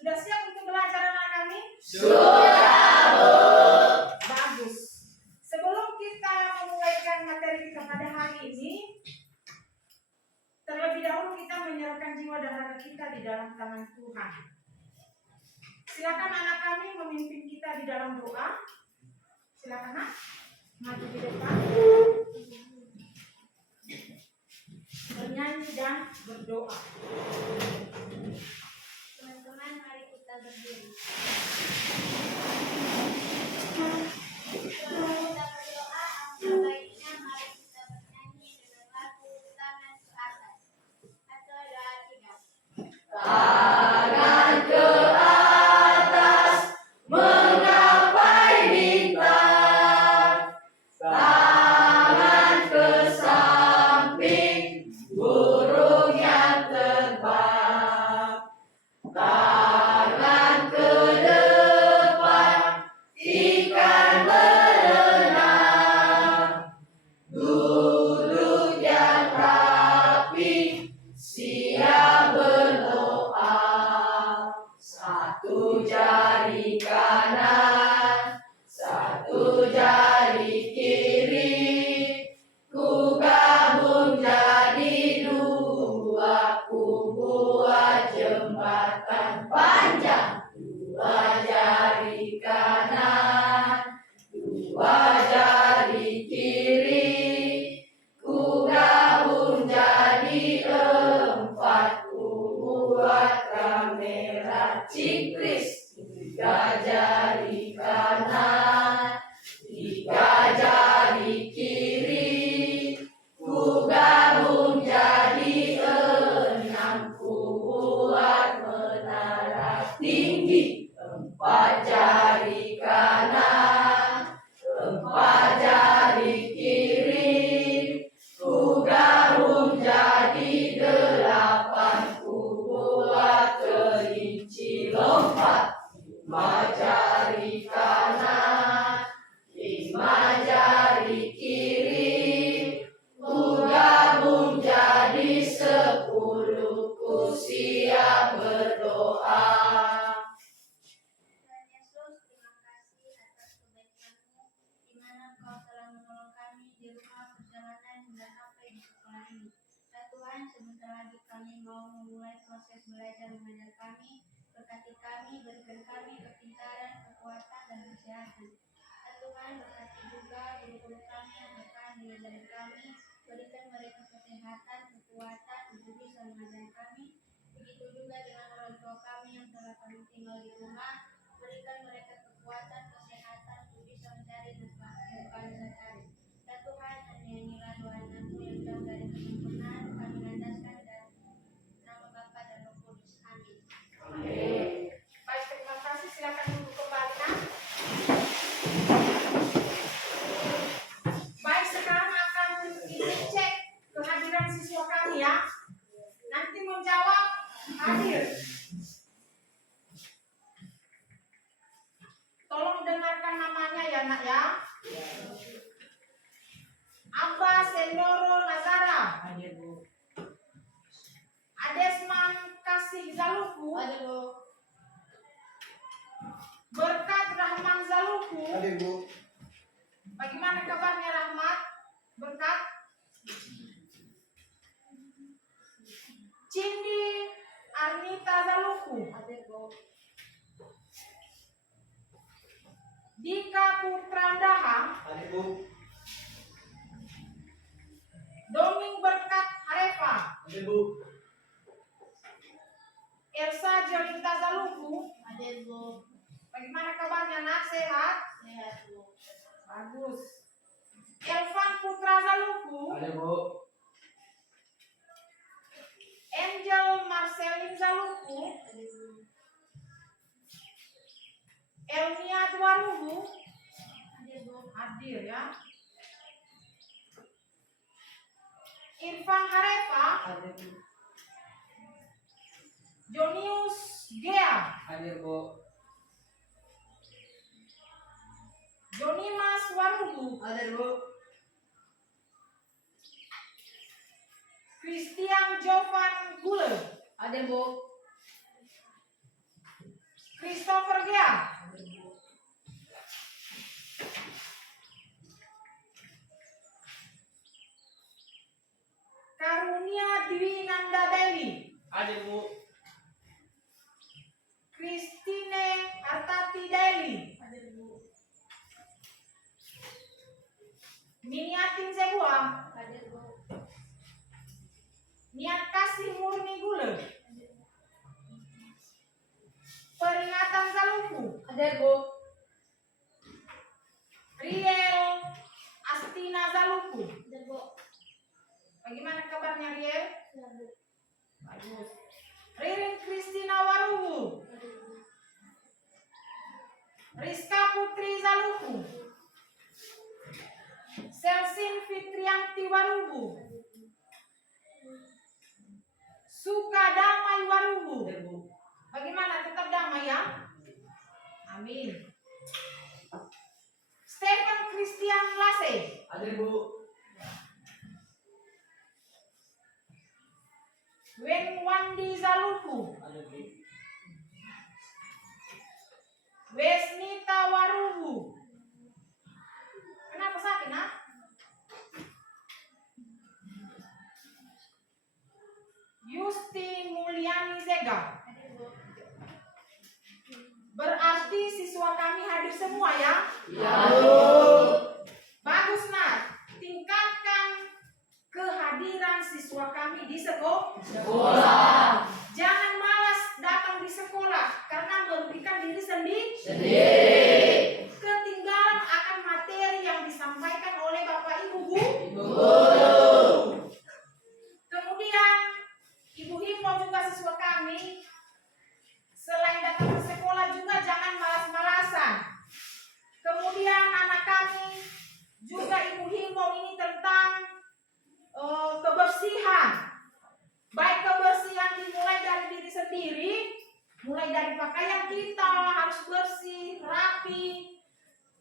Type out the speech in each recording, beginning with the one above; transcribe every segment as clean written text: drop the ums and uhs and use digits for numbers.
Sudah siap untuk belajar anak kami? Sudah, Bu. Bagus. Sebelum kita memulaikan materi kita pada hari ini, terlebih dahulu kita menyerahkan jiwa dan raga kita di dalam tangan Tuhan. Silakan anak kami memimpin kita di dalam doa. Silakan nak, maju di depan. Bernyanyi dan berdoa. Teman-teman, mari kita berdiri. Sebelum kita berdoa, alangkah baiknya mari kita bernyanyi dengan lagu Tangan ke Atas. 1, 2, 3. Tangan ke atas, menggapai bintang. Tangan ke samping, burung yang terbang. Tangan ke depan, ikan berenang. Duduk yang rapi, siap berdoa. Satu jari kanan, satu jari kiri, ku gabung jadi dua, ku buat jembatan panjang. Dua jari kanan, dua jari kiri, ku gabung jadi empat, ku buat kamera cikris. Tiga jari kanan, tiga jari kiri, ku gabung jadi enam, ku buat menara tinggi. Empat jari kanan, empat jari kiri, ku gabung jadi delapan, ku buat kelinci lompat. Lima jari kanan, lima jari kiri, ku gabung jadi 10, ku siap berdoa. Tuhan Yesus, terima kasih atas kebaikan-Mu, di mana Engkau telah menolong kami di rumah perjalanan hingga sampai di sekolah ini. Ya Tuhan, sebentar lagi kami mau memulai proses belajar mengajar kami. Berkati kami, berikan kami kepintaran, kekuatan, dan kesehatan. Ya Tuhan, berkati juga guru-guru kami yang akan mengajari kami. Berikan mereka kesehatan, kekuatan, untuk bisa mengajari kami. Begitu juga dengan orang tua kami yang telah kami tinggal di rumah. Berikan mereka kekuatan, kesehatan, untuk bisa mencari nafkah kehidupan sehari-hari. Ya Tuhan, hanya inilah doa anakmu yang jauh dari kesempurnaan, kami landaskan dan nama Bapa dan Roh Kudus. Amin. Baik, terima kasih. Silakan duduk kembali nak. Baik, sekarang akan ibu cek kehadiran siswa kami ya. Nanti menjawab hadir. Tolong dengarkan namanya ya nak ya. Abba Sendoro Nazara. Hadir, Bu. Adesman Kasih Zaluku. Hadir, Bu. Berkat Rahman Zaluku. Hadir, Bu. Bagaimana kabarnya Rahmat? Berkat. Cindy Arnita Zaluku. Hadir, Bu. Dika Putrandaha. Hadir, Bu. Doming Berkat Harefa. Hadir, Bu. Elsa Jolita Zaluku. Hadir, Bu. Bagaimana kabarnya nak? Sehat? Sehat, Bu. Bagus. Elvan Putra Zaluku. Hadir, Bu. Angel Marcelin Zaluku. Hadir, Bu. Elmia Duaruhu. Hadir, Bu. Hadir ya. Irfan Harefa. Hadir, Bu. Jonius Gea. Hadir, Bu. Jonimas Waruhu. Hadir, Bu. Christian Jovan Gule. Hadir, Bu. Christopher Gea. Karunia Dwi Nanda Deli. Hadir Bu. Christine Artati Deli. Hadir Bu. Miniatin Zebua. Hadir Bu. Niat Kasih Murni Gule. Hadir Bu. Peringatan Zaluku. Hadir Bu. Riel Astina Zaluku. Hadir Bu. Bagaimana kabarnya Riel? Hadir Bu. Bagus. Ririn Kristina Warubu. Hadir Bu. Rizka Putri Zaluku. Selsin Fitrianti Warubu. Suka Damai Warubu. Hadir Bu. Bagaimana, tetap damai ya? Amin. Stephen Christian Lase. Hadir Bu. Wen Wandi Zaluku. Hadir Bu. Wesnita Warubu. Kenapa sakit, nak? Yusti Mulyani Zega. Hadir Bu. Berarti siswa kami hadir semua ya? Ya Bu. Bagus, nak. Tingkatkan kehadiran siswa kami di Sekolah. Jangan malas datang di sekolah karena merugikan diri sendiri. Sendiri. Ketinggalan akan materi yang disampaikan oleh Bapak Ibu Guru. Ibu Guru. Kemudian Ibu himbau juga siswa kami, selain datang ke sekolah juga jangan malas-malasan. Kemudian anak kami juga Ibu himbau ini tentang kebersihan. Baik kebersihan dimulai dari diri sendiri, mulai dari pakaian kita harus bersih, rapi.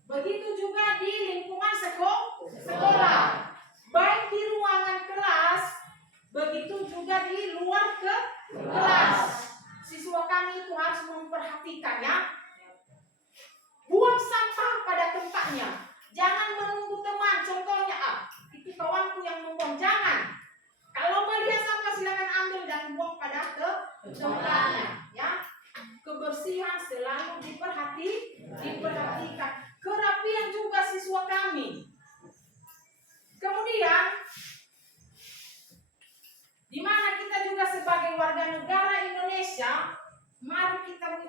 Begitu juga di lingkungan sekolah. Baik di ruangan kelas, begitu juga di luar kelas. Siswa kami itu harus memperhatikannya. Buang sampah pada tempatnya. Jangan menunggu teman. Contohnya, itu kawanku yang membuang. Jangan. Kalau melihat sampah silakan ambil dan buang pada tempatnya. Ya, kebersihan selalu diperhatikan. Kerapian juga siswa kami. Kemudian, di mana kita juga sebagai warga negara Indonesia, mari kita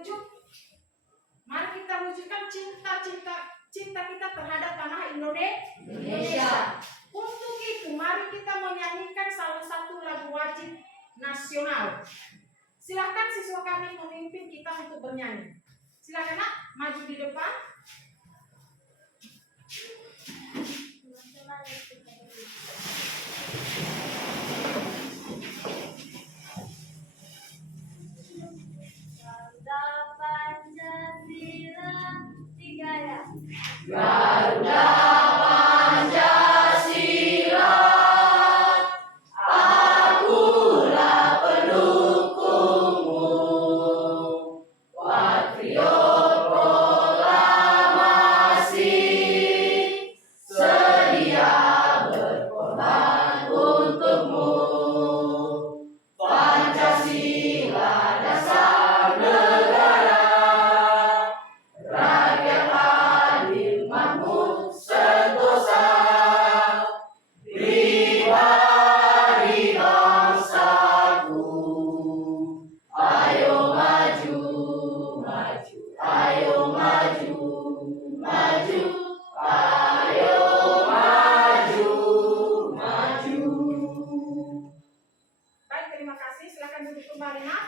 wujudkan cinta kita terhadap tanah Indonesia. Untuk itu, mari kita menyanyikan salah satu lagu wajib nasional. Silakan siswa kami memimpin kita untuk bernyanyi. Silakan, nak, maju di depan. Teman-teman yang kita beri. Garuda Pancasila tiga ya. Garuda Pancasila, akulah pendukungmu. Patriot proklamasi, sedia berkorban untukmu. Pancasila dasar negara, rakyat adil makmur sentosa, pribadi bangsaku. Ayo maju, maju, ayo maju, maju, ayo maju, maju. Baik, terima kasih. Silakan duduk kembali, nak.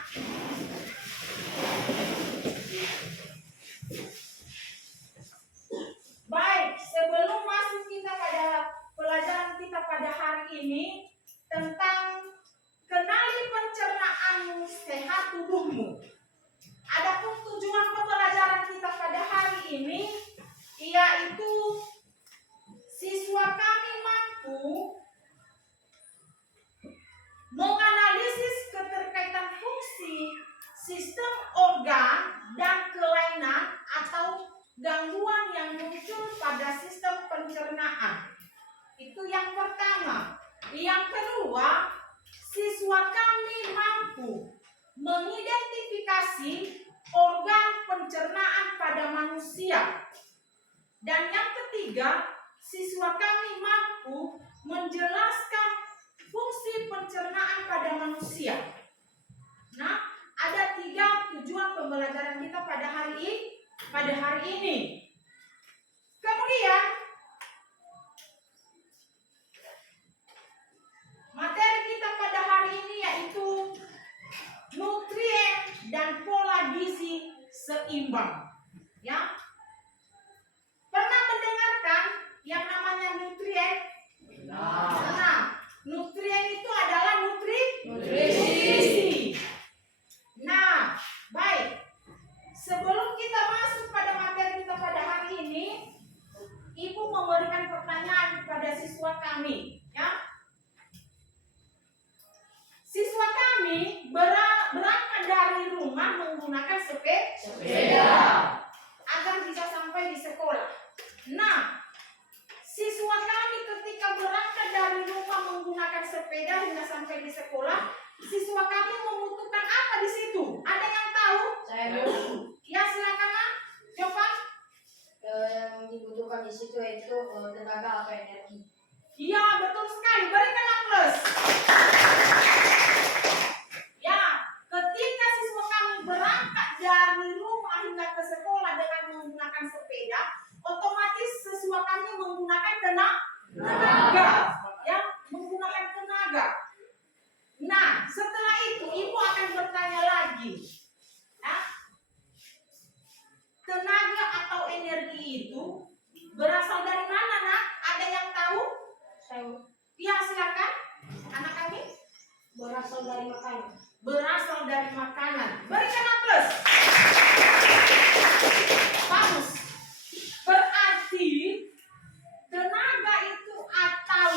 Baik, sebelum masuk kita pada pelajaran kita pada hari ini tentang kenali pencernaanmu, sehat tubuhmu. Adapun tujuan pembelajaran kita pada hari ini yaitu siswa kami mampu menganalisis keterkaitan fungsi sistem organ dan kelainan atau gangguan yang muncul pada sistem pencernaan. Itu yang pertama. Yang kedua, siswa kami mampu mengidentifikasi organ pencernaan pada manusia. Dan yang ketiga, siswa kami mampu menjelaskan fungsi pencernaan pada manusia. Nah, ada 3 tujuan pembelajaran kita pada hari ini. Kemudian, materi kita pada hari ini yaitu nutrien dan pola gizi seimbang. Ya. Pernah mendengarkan yang namanya nutrien? Nah, nutrien itu adalah nutrisi. Nah, baik. Sebelum kita masuk pada materi kita pada hari ini, Ibu memberikan pertanyaan kepada siswa kami, ya. Siswa kami berangkat dari rumah menggunakan sepeda agar bisa sampai di sekolah. Nah, siswa kami ketika berangkat dari rumah menggunakan sepeda hingga sampai di sekolah, siswa kami membutuhkan apa di situ? Ada yang tahu? Saya dulu. Ya, silakan, Ma. Coba. Yang dibutuhkan di situ itu tenaga atau energi. Iya, betul sekali. Berikan aplaus. Ya, ketika siswa kami berangkat dari rumah hingga ke sekolah dengan menggunakan sepeda, otomatis siswa kami menggunakan tenaga. Ya, menggunakan tenaga. Nah, setelah itu Ibu akan bertanya lagi. Ya, tenaga atau energi itu berasal dari mana, Nak? Ada yang tahu? Saya Ya, silakan. Anak kami. berasal dari makanan. Berasal dari makanan. Berikan aplaus. Bagus. Berarti tenaga itu atau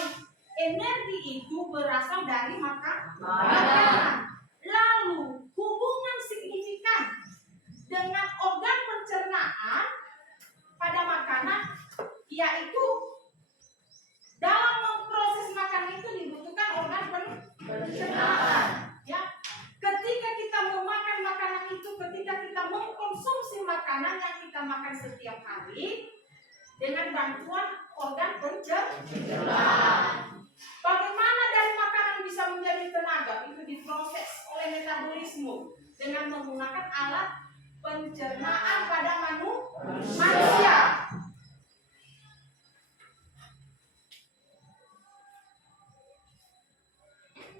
energi itu berasal dari makanan. Lalu hubungan signifikan dengan organ pencernaan pada makanan yaitu dalam memproses makanan itu dibutuhkan organ pencernaan. Ya, ketika kita memakan makanan itu, ketika kita mengkonsumsi makanan yang kita makan setiap hari dengan bantuan organ pencernaan. Bagaimana dari makanan bisa menjadi tenaga? Itu diproses oleh metabolisme dengan menggunakan alat pencernaan pada manusia.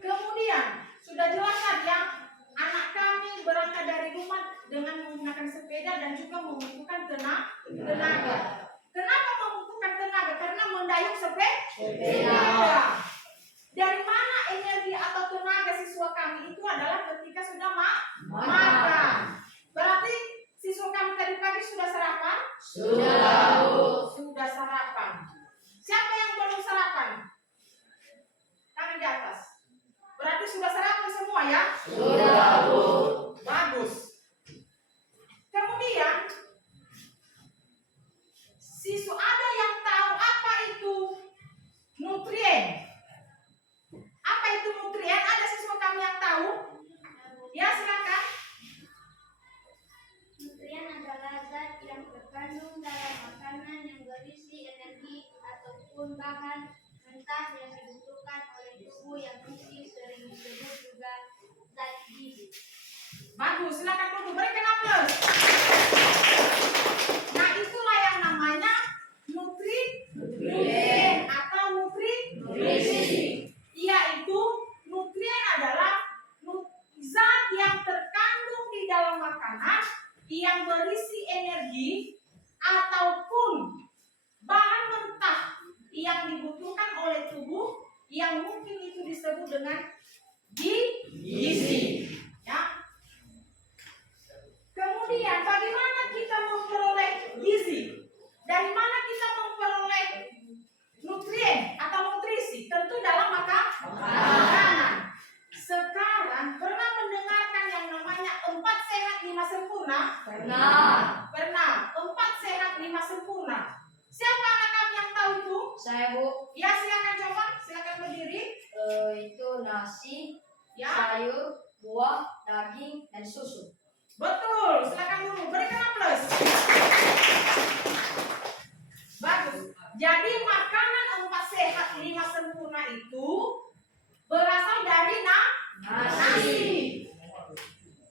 Kemudian sudah jelas kan ya, anak kami berangkat dari rumah dengan menggunakan sepeda dan juga membutuhkan tenaga. Kenapa membutuhkan tenaga? Karena mendayung sepeda. Dari mana energi atau tenaga siswa kami itu adalah ketika sudah makan. Berarti siswa kami tadi pagi sudah sarapan? Sudah sarapan. Siapa yang belum sarapan? Tangan di atas. Berarti sudah sarapan semua ya? Sudah, Bu. Bagus. Kemudian siswa ada yang tahu apa itu nutrien? Apa itu nutrien? Ada siswa kami yang tahu? Ya, silakan. Nutrien adalah zat yang terkandung dalam makanan yang berisi energi ataupun bahan mentah yang dibutuhkan oleh tubuh yang fungsi sering disebut juga zat gizi. Bagus, silakan dulu berikan aplaus. Nah, itulah yang namanya nutrien atau nutrisi. Yaitu nutrien adalah zat yang terkandung di dalam makanan yang berisi energi ataupun bahan mentah yang dibutuhkan oleh tubuh yang mungkin itu disebut dengan gizi. Ya. Kemudian bagaimana kita memperoleh gizi? Dari mana kita memperoleh nutrien atau nutrisi? Tentu dalam makanan. Sekarang pernah mendengarkan yang namanya 4 sempurna? Pernah. Pernah. 4 sehat 5 sempurna. Siapa anak kami yang tahu itu? Saya Bu. Ya silakan coba, silakan berdiri. Itu nasi, Ya, sayur, buah, daging, dan susu. betul. Silakan dulu, berikan aplaus. Bagus. Jadi makanan 4 sehat 5 sempurna itu berasal dari nasi.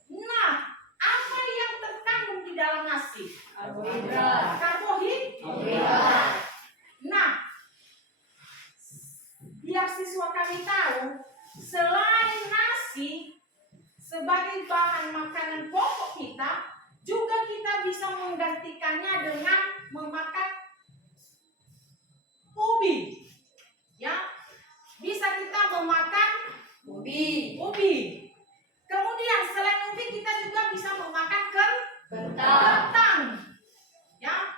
Nah, apa yang terkandung di dalam nasi? Karbohidrat. Karbohidrat. Nah, biar siswa kami tahu, selain nasi sebagai bahan makanan pokok kita, juga kita bisa menggantikannya dengan memakan ubi. Ya, bisa kita memakan Ubi. ubi. Kemudian selain ubi kita juga bisa memakan Kentang. kentang. Ya.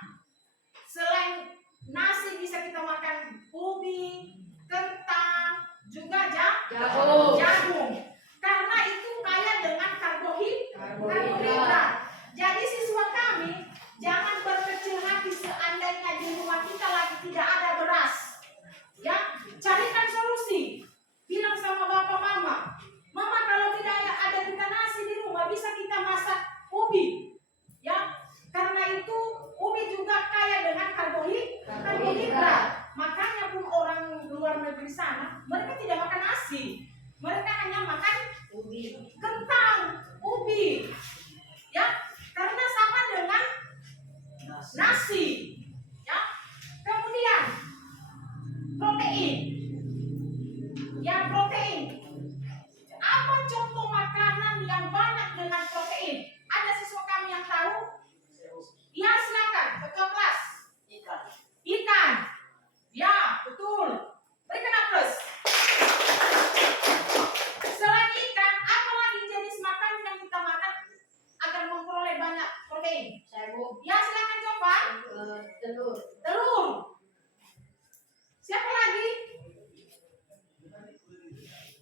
Selain nasi bisa kita makan ubi, kentang, juga jagung. Karena itu kaya dengan karbohidrat. Jadi siswa kami jangan berkecil hati seandainya di rumah kita lagi tidak ada beras. Ya, carikan solusi. Bilang sama bapak mama, mama kalau tidak ada kita nasi di rumah bisa kita masak ubi. Ya, karena itu ubi juga kaya dengan karbohidrat. Makanya pun orang luar negeri sana mereka tidak makan nasi, mereka hanya makan Ubi. kentang, ubi. Ya, karena sama dengan nasi. Ya, kemudian protein. Ya, protein. Apa contoh makanan yang banyak dengan protein? Ada siswa kami yang tahu? Ya, silakan. Ketua kelas. Ikan. Ya, betul. Berikan aplaus. Selain ikan, apa lagi jenis makanan yang kita makan agar memperoleh banyak protein? Saya Bu. Ya, silakan coba. Telur. Telur. Siapa lagi?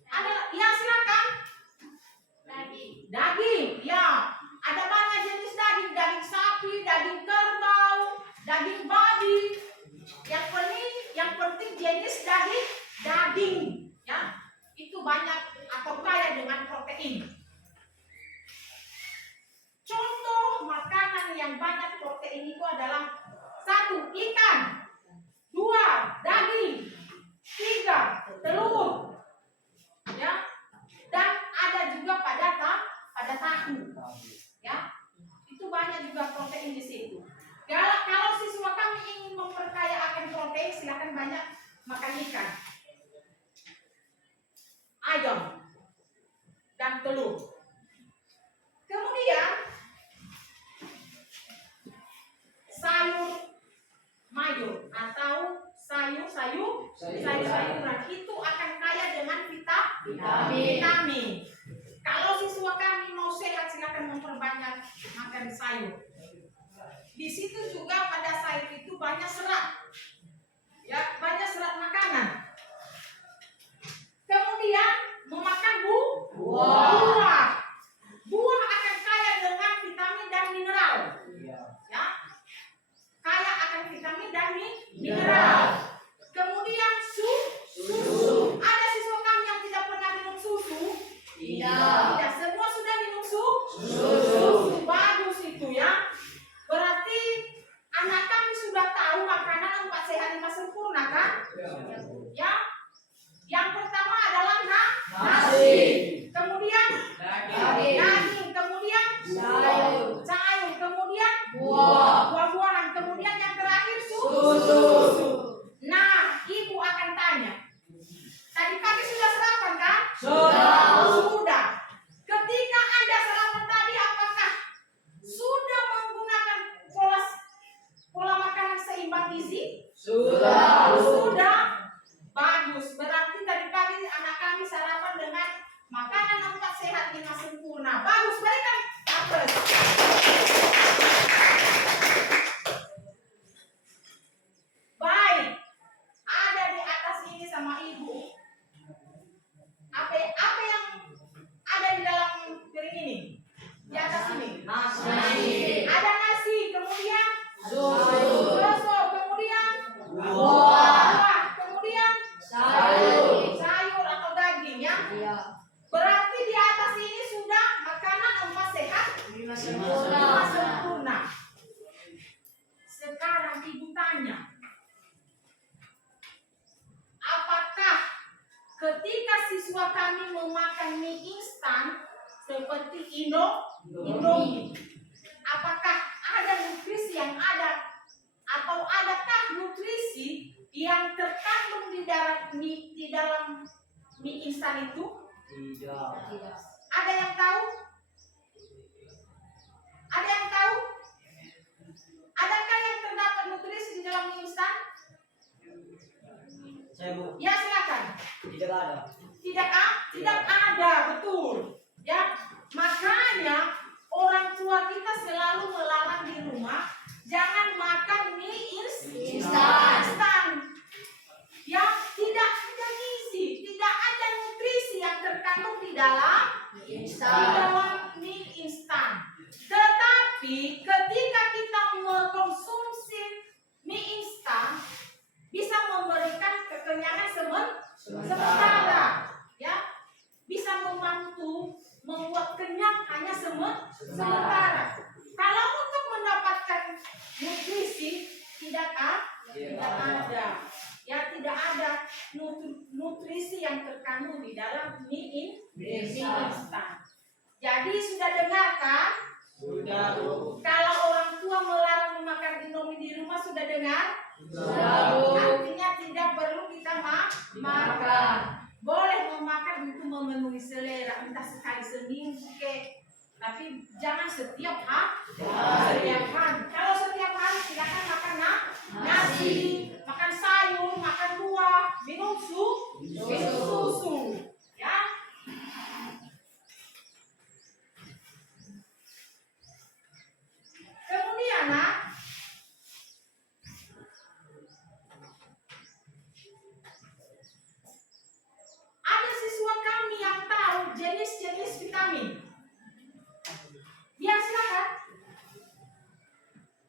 Ada? Ya, silakan. Daging. Ya, ada banyak jenis daging. Daging sapi, daging kerbau, daging babi. Yang penting jenis daging. Ya, itu banyak atau kaya dengan protein. Contoh makanan yang banyak protein itu adalah 1. Ikan, 2. Daging, 3. Telur, ya, dan ada juga pada tahu, ya, itu banyak juga protein di situ. Kalau siswa kami ingin memperkaya akan protein, silakan banyak makan ikan, ayam, dan telur. Kemudian sayur mayur atau sayur-sayuran itu akan kaya dengan vitamin. Kalau siswa kami mau sehat, silakan memperbanyak makan sayur. Di situ juga pada sayur itu banyak serat. Ya, banyak serat makanan. Kemudian memakan buah. Buah akan kaya dengan vitamin dan mineral. Ya. Kaya akan vitamin dan mineral. Kemudian susu. Ada siswa kami yang tidak pernah minum susu? Tidak. Semua sudah minum susu. Bagus itu ya. Berarti anak kami sudah tahu makanan 4 sehat 5 sempurna kan? Ya. Yang pertama adalah nasi. Kemudian daging. Kemudian sayur. Kemudian buah-buahan. Kemudian yang terakhir susu. Nah, ibu akan tanya. Tadi pagi sudah sarapan kan? Sudah. Ketika Anda sarapan tadi, apakah sudah menggunakan pola makanan seimbang gizi? Sudah. Bagus. Berarti tadi pagi anak kami sarapan dengan makanan 4 sehat 5 sempurna. Bagus. Berikan aplaus. Baik. Ada di atas ini sama ibu. Apa yang ada di dalam piring ini? Di atas ini. Nasi. memakan mie instan seperti Indomie, apakah ada nutrisi yang ada atau adakah nutrisi yang terkandung di dalam mie instan itu? Tidak. Tidak. Ada yang tahu? Ada yang tahu? Adakah yang terdapat nutrisi di dalam mie instan? Saya Bu, Ya, silakan. tidak ada. Tidak ada, betul. Ya, makanya orang tua kita selalu melarang di rumah jangan makan mie instan. Ya, tidak ada gizi, tidak ada nutrisi yang terkandung di dalam mie instan. Tetapi ketika kita mengkonsumsi mie instan bisa memberikan kekenyangan sementara, ya, bisa membantu membuat kenyang hanya sementara. Kalau untuk mendapatkan nutrisi tidak ada, ya, tidak ada nutrisi yang terkandung di dalam mie instan. Jadi sudah dengar kan? Sudah Bu. Kalau orang tua melarang memakan Indomie di rumah sudah dengar? Sudah, Bu. Artinya tidak perlu kita makan. Boleh memakan untuk memenuhi selera, entah sekali seminggu tapi jangan setiap hari. Kalau setiap hari silakan makan nasi, makan sayur, makan buah, minum susu, ya. Kemudian ada siswa kami yang tahu jenis-jenis vitamin. Ya, silakan.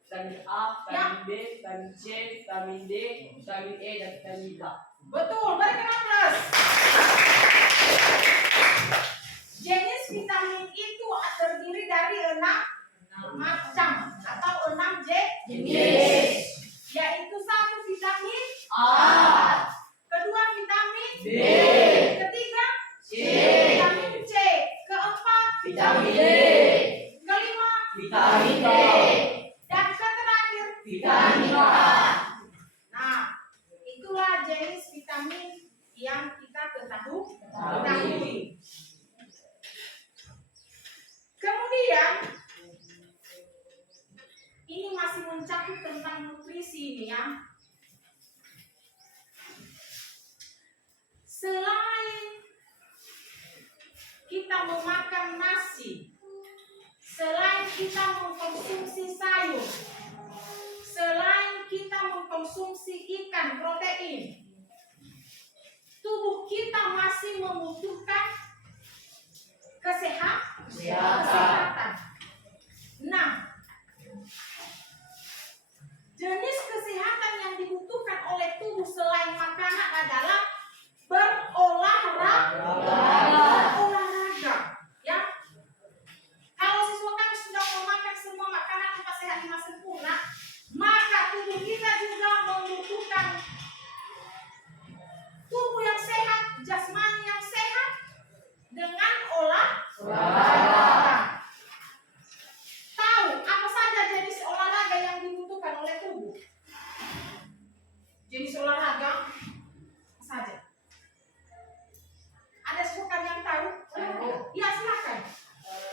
Vitamin A, vitamin B, vitamin C, vitamin D, vitamin E, dan vitamin K. Betul, berikan plus. Jenis vitamin itu terdiri dari 6 macam atau 6 jenis, yaitu 1 vitamin A, kedua vitamin B, ketiga C, vitamin C, keempat vitamin D, kelima vitamin K, dan terakhir vitamin K. Nah, itulah jenis vitamin yang kita ketahui. Kemudian ini masih mencakup tentang nutrisi ini, ya. Selain kita memakan nasi, selain kita mengkonsumsi sayur, selain kita mengkonsumsi ikan protein, tubuh kita masih membutuhkan kesehatan. Nah, jenis kesehatan yang dibutuhkan oleh tubuh selain makanan adalah berolahraga, ya. Kalau siswa kami sudah memakan semua makanan 4 sehat 5 sempurna, maka tubuh kita juga membutuhkan tubuh yang sehat, jasmani yang sehat dengan olahraga. Tahu apa saja jenis olahraga yang dibutuhkan oleh tubuh? Jenis olahraga apa saja? Ada suka yang tahu? Ya, silakan.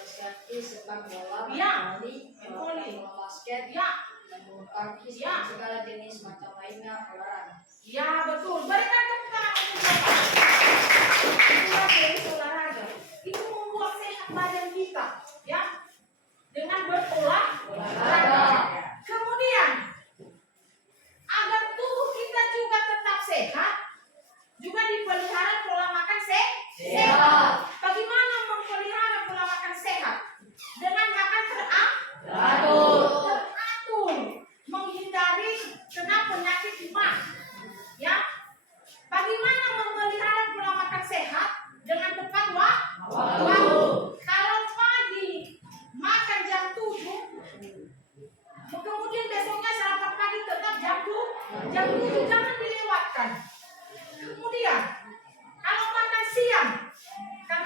Seperti sepak bola, Ya. bola basket, Ya, dan bulu tangkis, Ya. dan segala jenis macam lainnya olahraga. ya, betul. Berikan tepuk tangan untuk Bapak. Itulah jenis olahraga. Itu membuat sehat badan kita, ya, dengan berolahraga. Kemudian, agar tubuh kita juga tetap sehat, juga dipelihara pola makan sehat. Bagaimana memelihara pola makan sehat? Dengan makan teratur, menghindari kena penyakit mah, ya. Bagaimana memelihara pola makan sehat? Dengan tepat waktu. Kalau pagi makan jam 7, kemudian besoknya sarapan pagi tetap jam 7, jangan dilewatkan. Kemudian kalau makan siang, kan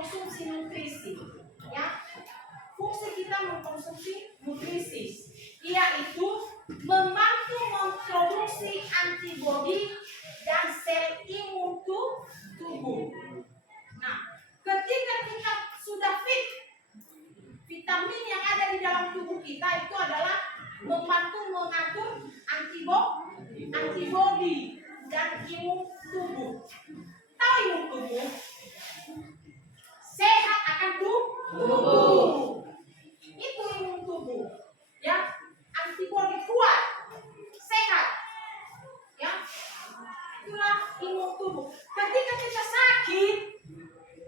mengkonsumsi nutrisi. Ya, fungsi kita mengkonsumsi nutrisi, yaitu membantu memproduksi antibodi dan sel imun tubuh. Nah, ketika kita sudah fit, vitamin yang ada di dalam tubuh kita itu adalah membantu mengatur antibodi dan imun tubuh. Tahu imun tubuh? Sehat akan tubuh. Itu imun tubuh. Ya, antibodi kuat, sehat. Ya, itulah imun tubuh. Ketika kita sakit,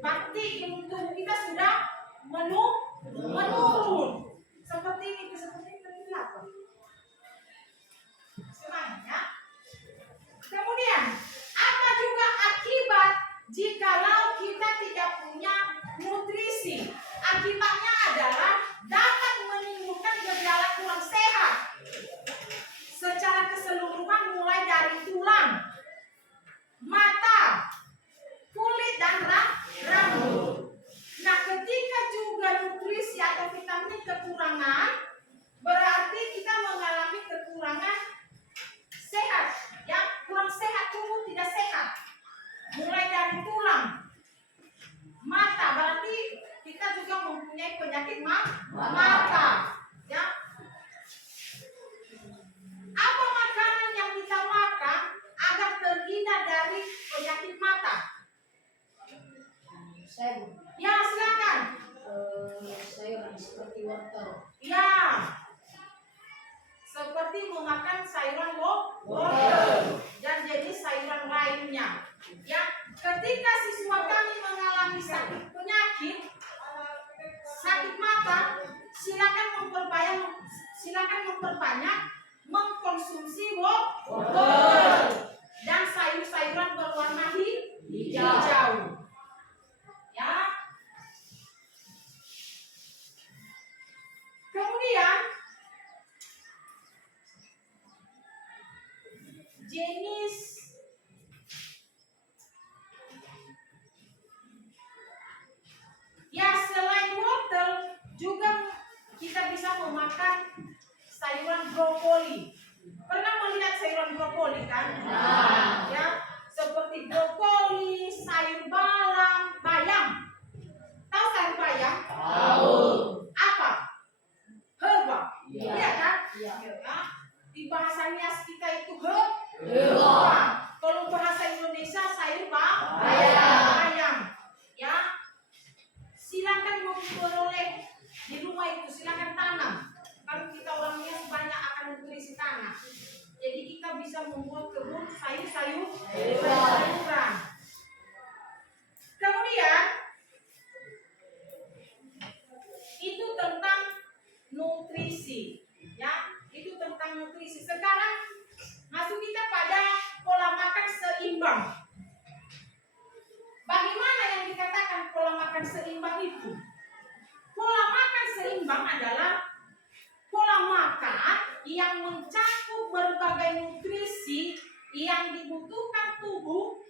berarti imun tubuh kita sudah menurun. Seperti ini apa? Semuanya. Kemudian, apa juga akibat jikalau kita tidak punya nutrisi? Akibatnya adalah dapat menimbulkan gejala kurang sehat secara keseluruhan, mulai dari tulang, mata, kulit, dan rambut. Nah, ketika juga nutrisi atau vitamin kekurangan, berarti kita mengalami kekurangan sehat. Ya, kurang sehat, tubuh tidak sehat. Mulai dari tulang, mata, berarti kita juga mempunyai penyakit mata. Ya. Apa makanan yang kita makan agar terhindar dari penyakit mata? Ya, silakan. Sayuran seperti wortel. Ya, seperti memakan sayuran wortel dan jenis sayuran lainnya. Ya, ketika siswa kami mengalami sakit mata, silakan memperbanyak mengkonsumsi wortel dan sayur-sayuran berwarna hijau. Ya. Kemudian jenis ya, selain wortel juga kita bisa memakan sayuran brokoli. Pernah melihat sayuran brokoli kan? Ya, seperti brokoli, sayur bayam. Tahu sayur bayam? Tahu. Apa? Herba. Iya. Iya kan? Iya. Ya. Di bahasanya kita itu herba. Kalau bahasa Indonesia sayur bayam. Ya. Silakan memperoleh di rumah itu, silakan tanam. Kalau kita orangnya banyak akan nutrisi tanah. Jadi kita bisa membuat kebun sayuran. Kemudian itu tentang nutrisi, ya, itu tentang nutrisi. Sekarang masuk kita pada pola makan seimbang. Bagaimana yang dikatakan pola makan seimbang itu? Pola makan seimbang adalah pola makan yang mencakup berbagai nutrisi yang dibutuhkan tubuh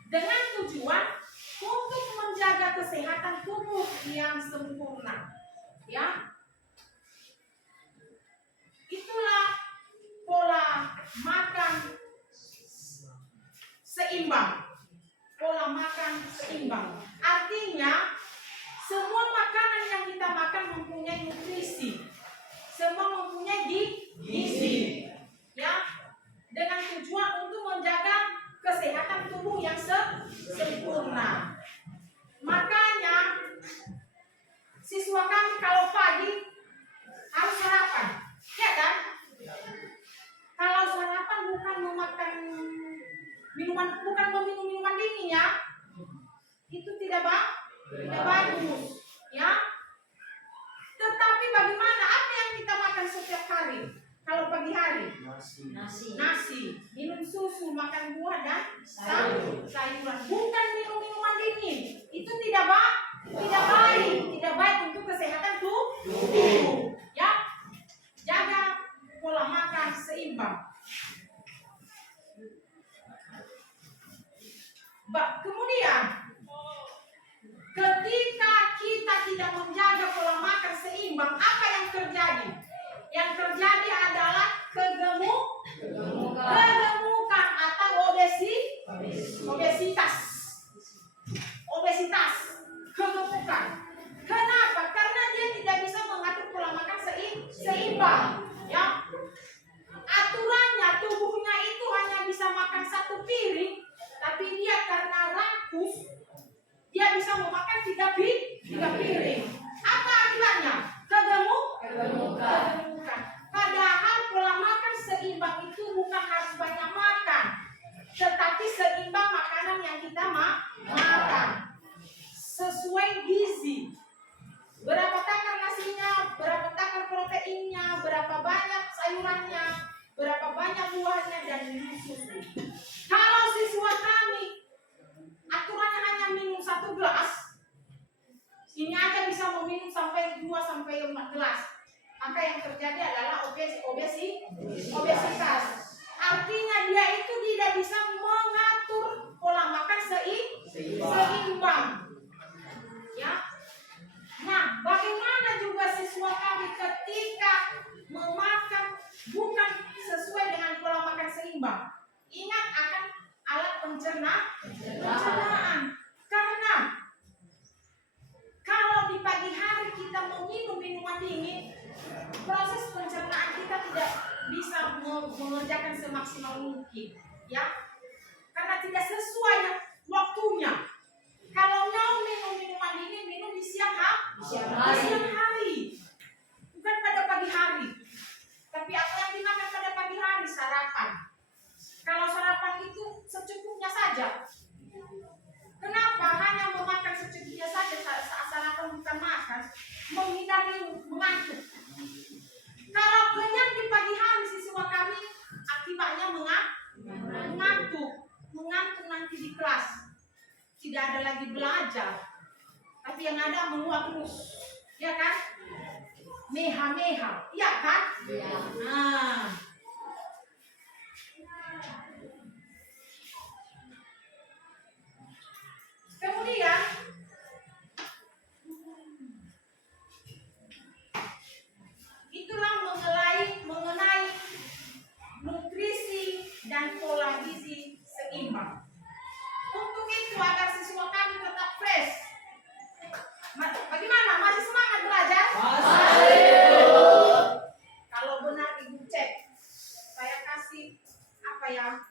dengan tujuan untuk menjaga kesehatan tubuh yang sempurna. Ya. Itulah pola makan seimbang. Pola makan seimbang. Artinya semua makanan yang kita makan mempunyai nutrisi. Semua mempunyai gizi. Ya. Dengan tujuan untuk menjaga kesehatan tubuh yang sempurna. Makanya siswa kami kalau pagi harus sarapan, ya kan? Kalau sarapan bukan memakan bukan meminum minuman dingin ya, itu tidak bagus, ya. Tetapi bagaimana apa yang kita makan setiap hari? Kalau pagi hari nasi, minum susu, makan buah dan sayuran. Bukan minum minuman dingin. Itu tidak baik untuk kesehatan tubuh. Ya, jaga pola makan seimbang. Kemudian ketika kita tidak menjaga pola makan seimbang, apa yang terjadi? Yang terjadi adalah kegemukan atau obesitas. Kegemukan. Kenapa? Karena dia tidak bisa mengatur pola makan seimbang. Ya, aturannya tubuhnya itu hanya bisa makan satu piring, tapi dia karena rakus, dia bisa memakan tiga piring. Apa aturannya? Kegemukan. Padahal pola makan seimbang itu bukan harus banyak makan, tetapi seimbang makanan yang kita makan sesuai gizi. Berapa takar nasinya, berapa takar proteinnya, berapa banyak sayurannya, berapa banyak buahnya, dan minum susu. Kalau siswa kami aturannya hanya minum 1 gelas, ini aja bisa meminum sampai 2 sampai 4 gelas. Maka yang terjadi adalah obesitas. Artinya dia itu tidak bisa mengatur pola makan seimbang. Ya. Nah, bagaimana juga siswa kami ketika memakan bukan sesuai dengan pola makan seimbang? Ingat akan alat pencernaan. Karena kalau di pagi hari kita meminum minuman dingin, proses pencernaan kita tidak bisa mengerjakan semaksimal mungkin, ya, karena tidak sesuai waktunya. Kalau mau minum minuman dingin, minum di siang hari, bukan pada pagi hari. Tapi apa yang dimakan pada pagi hari? Sarapan. Kalau sarapan itu secukupnya saja. Kenapa hanya memakan secukupnya saja saat sarapan bukan makan? Menghindari mengantuk. Kalau kenyang di pagi hari siswa kami akibatnya mengantuk nanti di kelas. Tidak ada lagi belajar, tapi yang ada menguap terus, ya kan? Meha, iya kan? Ya. Nah. Kemudian itulah mengenai nutrisi dan pola gizi seimbang. Untuk itu agar siswa kami tetap fresh. Bagaimana? Masih semangat belajar? Kalau benar ibu cek, saya kasih apa ya?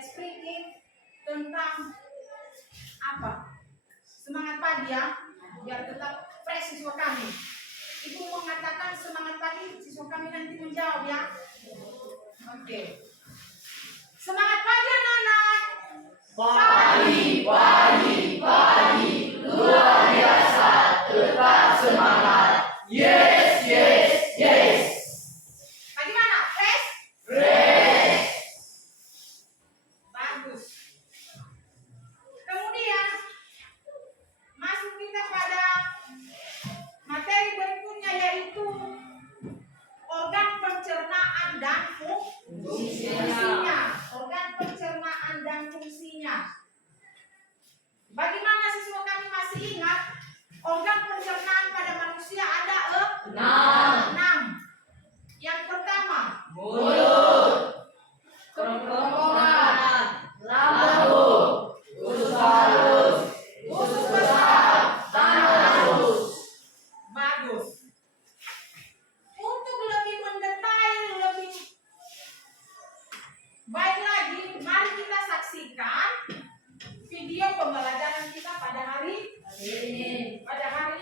Explicative tentang apa? Semangat pagi ya, biar tetap fresh siswa kami. Ibu mengatakan semangat pagi, siswa kami nanti menjawab ya. Oke. Semangat pagi anak-anak. Pagi, luar biasa, tetap semangat. Yes. Bagaimana? Fresh? Bagus. Kemudian masuk kita pada materi berikutnya, yaitu organ pencernaan dan fungsinya. Bagaimana siswa kami masih ingat? Organ pencernaan pada manusia ada 6. Yang pertama, Mulut, kerongkongan, lambung, usus halus, usus besar, halus. bagus. Untuk lebih mendetail, lebih baik lagi, mari kita saksikan video pembelajaran kita pada hari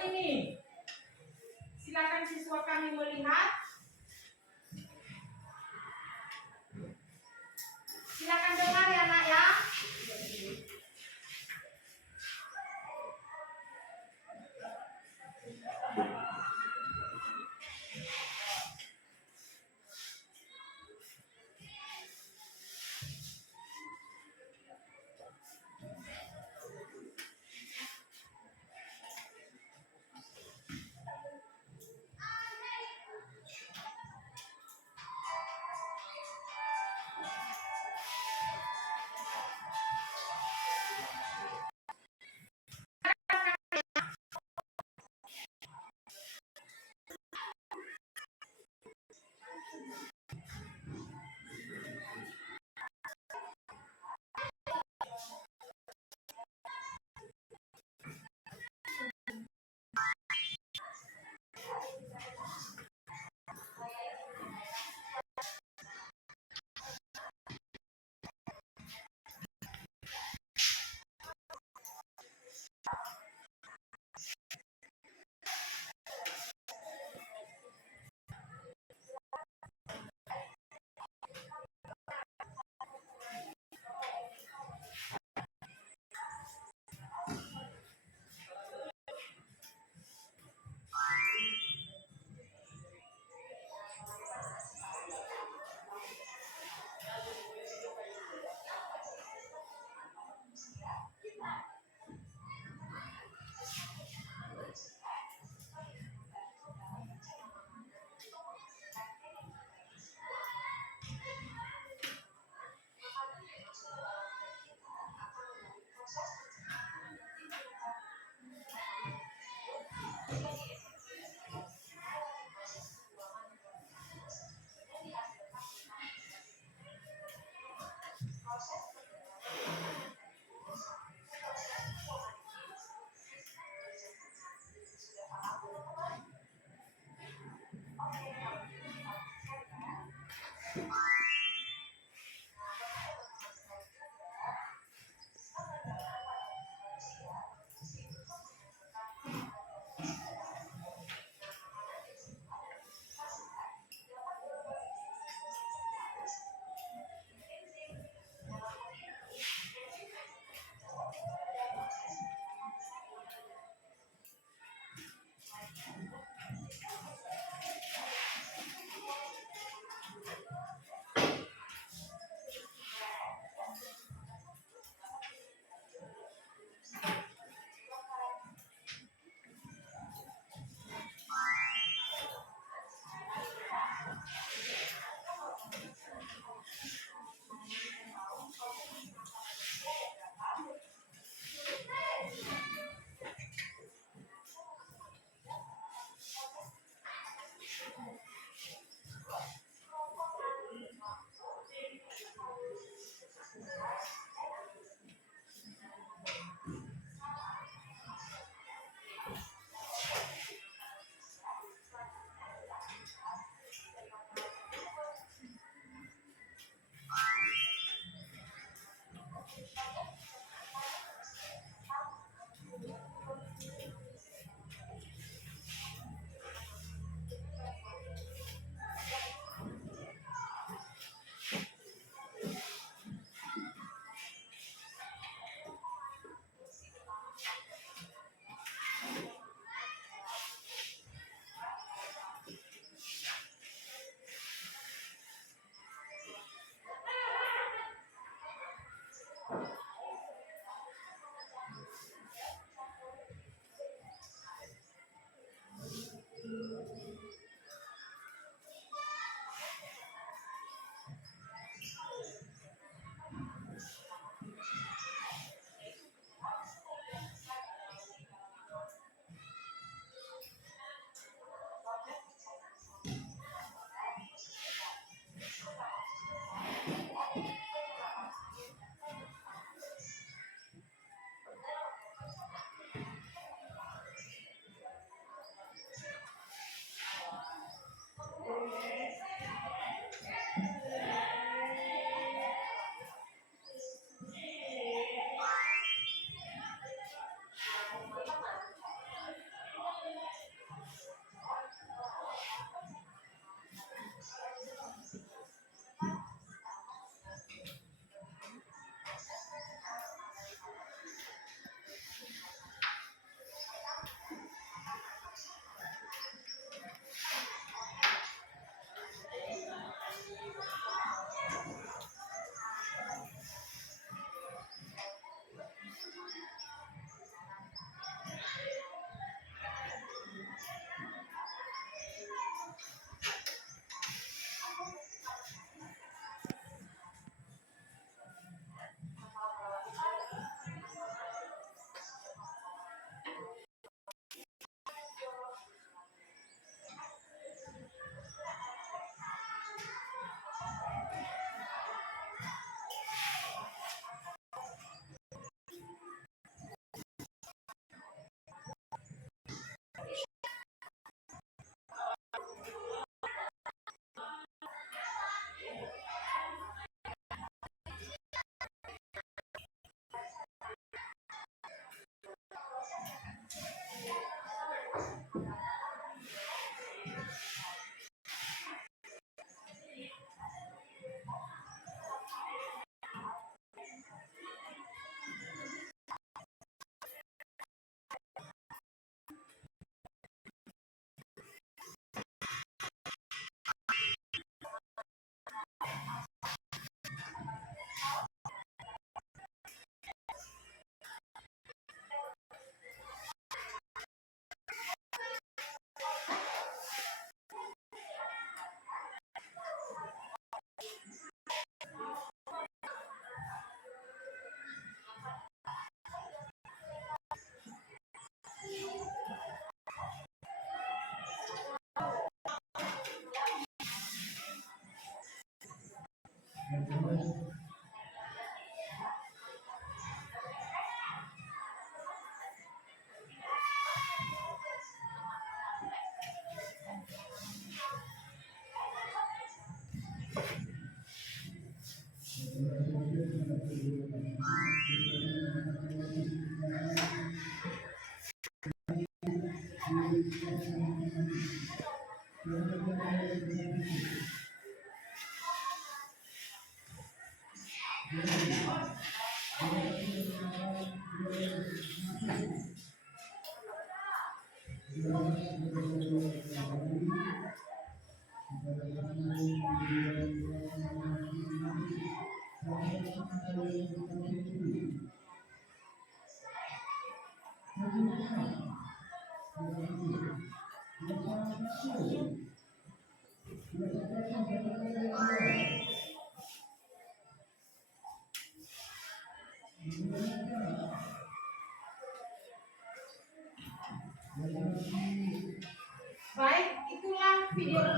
ini. Silakan siswa kami melihat. Silakan dengar ya nak ya.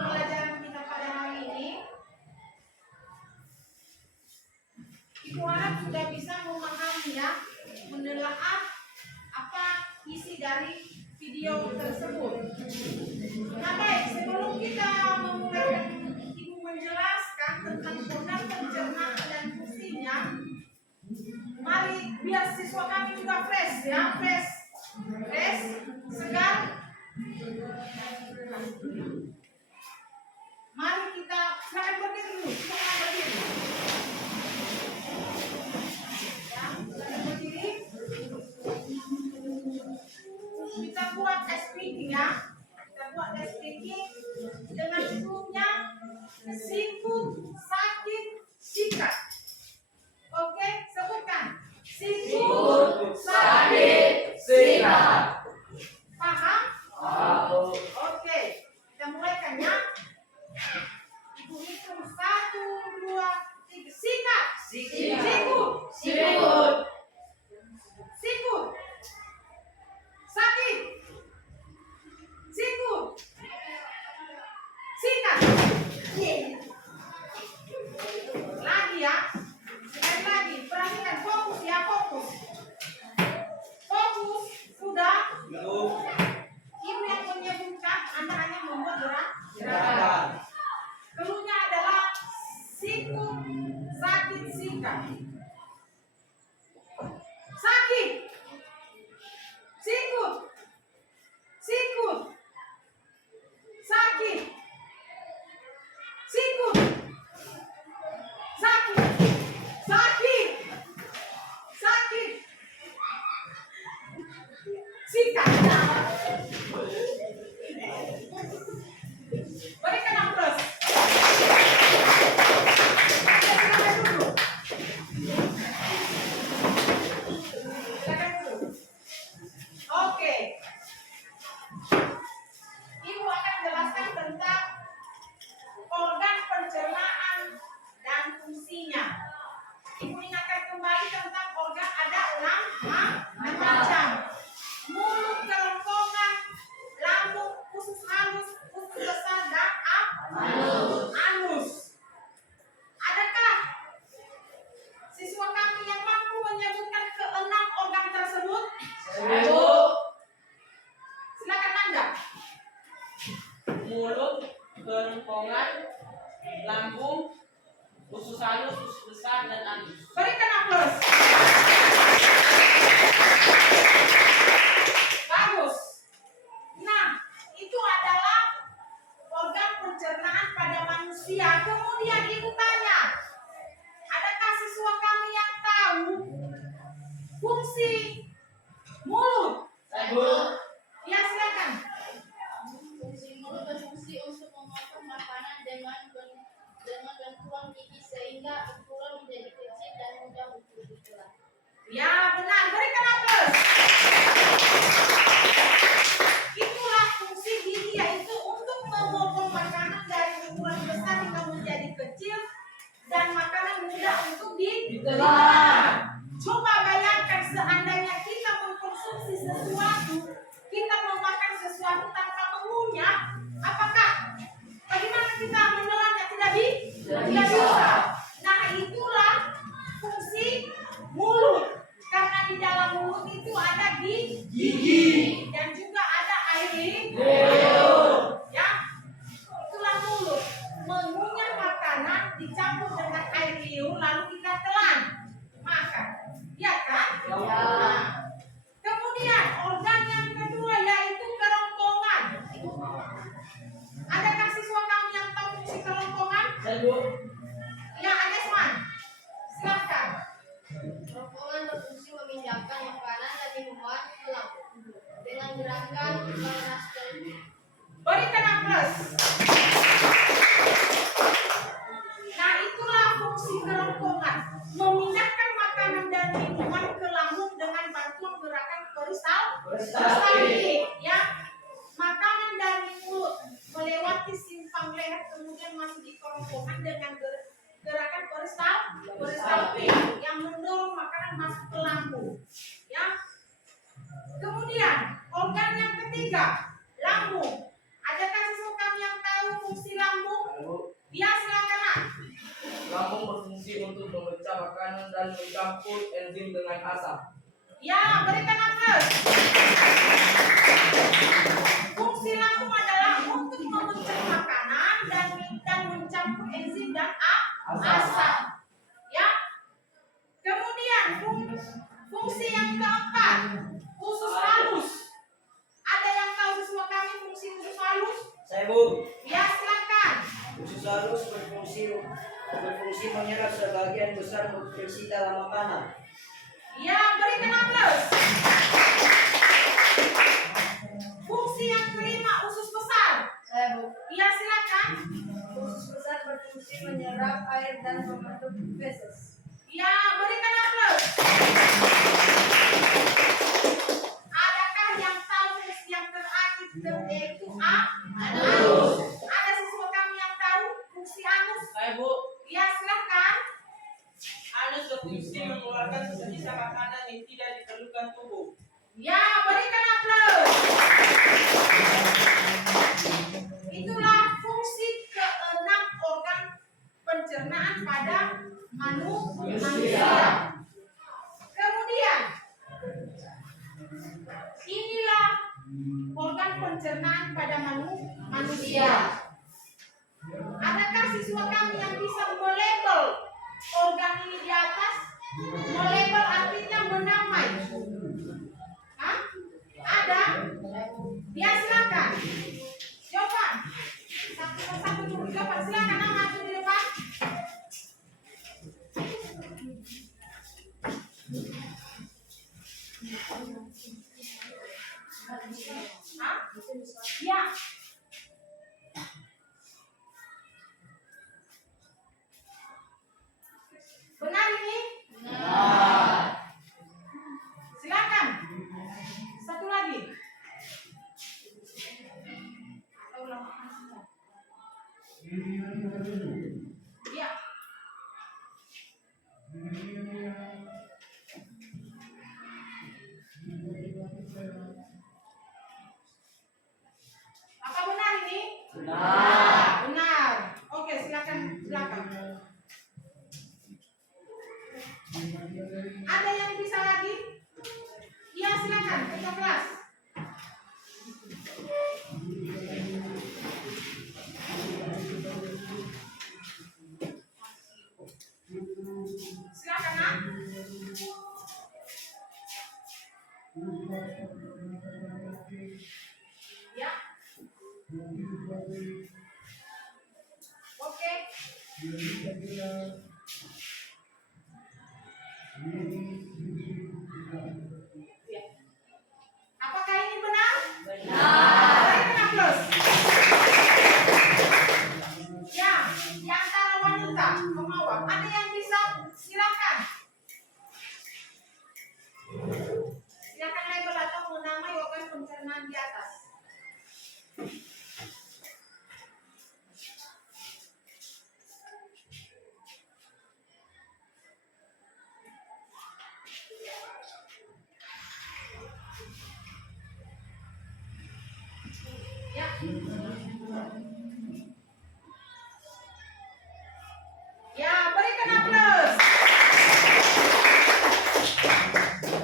pembelajaran kita pada hari ini. Ibu harap sudah bisa memahami ya, menelaah apa isi dari video tersebut. Nah baik, sebelum kita memulai Ibu menjelaskan tentang organ pencernaan dan fungsinya, mari biar siswa kami juga fresh ya, fresh, segar. Mari kita silakan berdiri dulu, silakan berdiri. Ya, silakan berdiri. Kita buat speaking ya. Kita buat speaking dengan sebelumnya sikut, sakit, sikat. Oke, sebutkan. Sikut, sakit, sikat. Paham? Oke, kita mulaikan ya. Ibu hitung 1, 2, 3. Sikat. Sikut. Sikut. Sakit. Sikut. Sikat. Lagi ya. Sekali lagi. Perhatikan, fokus ya, fokus. Fokus. Sudah. Ibu yang menyebutkan, Anda hanya membuat gerakan. Keluarnya adalah sikut, sakit, sikat. Sakit. Sikut. Sakit. Sikut. Sakit. Sikat. Berikan aplaus. Silakan duduk. Oke. Ibu akan jelaskan tentang organ pencernaan dan fungsinya. Ibu ingatkan kembali tentang organ ada 6 macam. Mulut, kerongkongan, lambung, usus halus, usus besar, dan anus. Adakah siswa kami yang mampu menyebutkan ke-6 organ tersebut? Silakan Anda. Mulut, kerongkongan, lambung, usus halus, usus besar, dan anus. Berikan aplaus. Bagus. Nah, itu adalah organ pencernaan pada manusia. Kemudian ibu tanya, adakah siswa kami yang tahu fungsi mulut? Ya, silakan. Fungsi mulut berfungsi untuk memotong makanan dengan bantuan gigi sehingga ukuran menjadi kecil dan mudah untuk ditelan. Ya, benar. Berikan aplaus. Itulah fungsi gigi, yaitu untuk memotong makanan dari ukuran besar hingga menjadi kecil dan makanan mudah untuk ditelan. Coba bayangkan seandainya kita mengkonsumsi sesuatu, kita memakan sesuatu tanpa mengunyah, bagaimana kita menelannya? Tidak bisa. Nah, itulah fungsi mulut. Karena di dalam mulut itu ada gigi dan juga ada air liur. Ya, itulah mulut. Mengunyah makanan dicampur dengan air liur lalu kita telan makan. Ya kan? Nah, kemudian organ yang kedua yaitu kerongkongan. Adakah siswa kami yang tahu fungsi kerongkongan? Ya, Adesman. Silakan. Kerongkongan berfungsi memindahkan makanan dan minuman ke lambung dengan gerakan memeras telinga. Berikan aplaus. Nah, itulah fungsi kerongkongan, memindahkan makanan dan minuman ke lambung dengan bantuan gerakan peristaltik. Ya, makanan dari mulut melewati simpang leher kemudian masuk di kerongkongan dengan gerakan peristaltik yang mendorong makanan masuk ke lambung. Ya. Kemudian organ yang ketiga, lambung. Adakah siswa kami yang tahu fungsi lambung? Bu. Ya, silakan Nak. Lambung berfungsi untuk memecah makanan dan mencampur enzim dengan asam. Ya, berikan aplaus. Fungsi lambung adalah untuk memecah makanan dan mencampur enzim dan asam. Ya. Kemudian fungsi yang keempat, usus halus. Ada yang tahu siswa kami fungsi usus halus? Saya Bu, Ya, silakan. usus halus berfungsi menyerap sebagian besar nutrisi dalam makanan. Ya, berikan aplaus. Fungsi yang kelima, usus besar. Saya Bu. Ya, silakan. Usus besar berfungsi menyerap air dan membentuk feses. Ya, berikan aplaus. Adakah yang tahu fungsi yang terakhir yaitu anus? Ada siswa kami yang tahu fungsi anus? Saya Bu, Ya, silakan. anus berfungsi mengeluarkan sisa-sisa makanan yang tidak diperlukan tubuh. Ya, berikan aplaus. Itulah fungsi keenam organ pencernaan pada manusia. Kemudian, inilah organ pencernaan pada manusia. Adakah siswa kami yang bisa melabel organ ini di atas? Melabel artinya menamai. Hah? Ada? Ya, silakan. Jawaban. Satu persatu dulu. Jawaban. Silakan nama maju di depan. Hah? Ya. Benar ini? Benar. Silakan. Satu lagi. Ya. Apa benar ini? Benar. Benar. Oke, silakan. Ada yang bisa lagi? Iya, silakan. Ketua kelas. Silakan, Nak. Ya. Oke. Ya. Apakah ini benar? Benar. Berikan aplaus. Ya, di antara wanita pemawar ada yang bisa? Silakan. Silakan label atau menamai organ pencernaan di atas. Ya. Ya, berikan aplaus.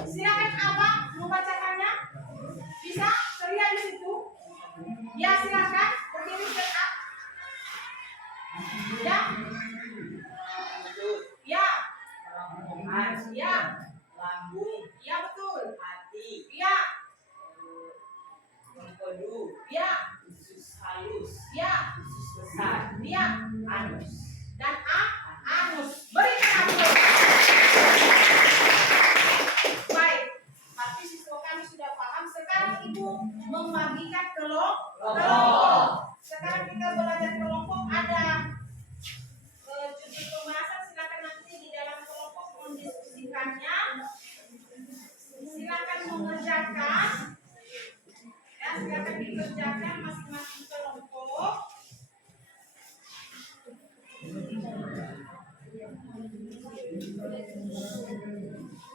Silakan Abang membacakannya. Bisa? Terlihat di situ. Ya, silakan. Berdiri stand up. Ya. Ya. Ya. Lambung, Ya, betul. hati, Ya. mengkodu, Ya. usus halus, Ya. usus besar, Ya. anus. Dan anus. Berikan aplaus. Baik. Tapi siswa kami sudah paham. Sekarang Ibu membagikan kelompok. Sekarang kita belajar kelompok. Ada judul pembahasan. Silakan nanti di dalam kelompok mendiskusikannya. Silakan mengerjakan. Ya, silakan dikerjakan masing-masing kelompok.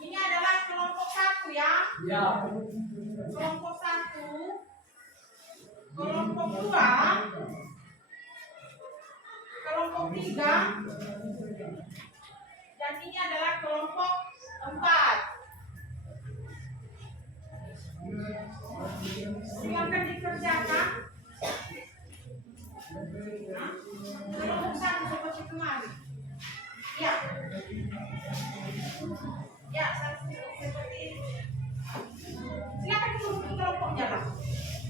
Ini adalah kelompok 1 ya. Ya. Kelompok 1. Kelompok 2. kelompok 3 dan ini adalah kelompok 4. Silakan dikerjakan. Nah, kelompok 1 seperti kemarin. Ya. Ya, seperti ini. Silakan dulu kelompoknya lah.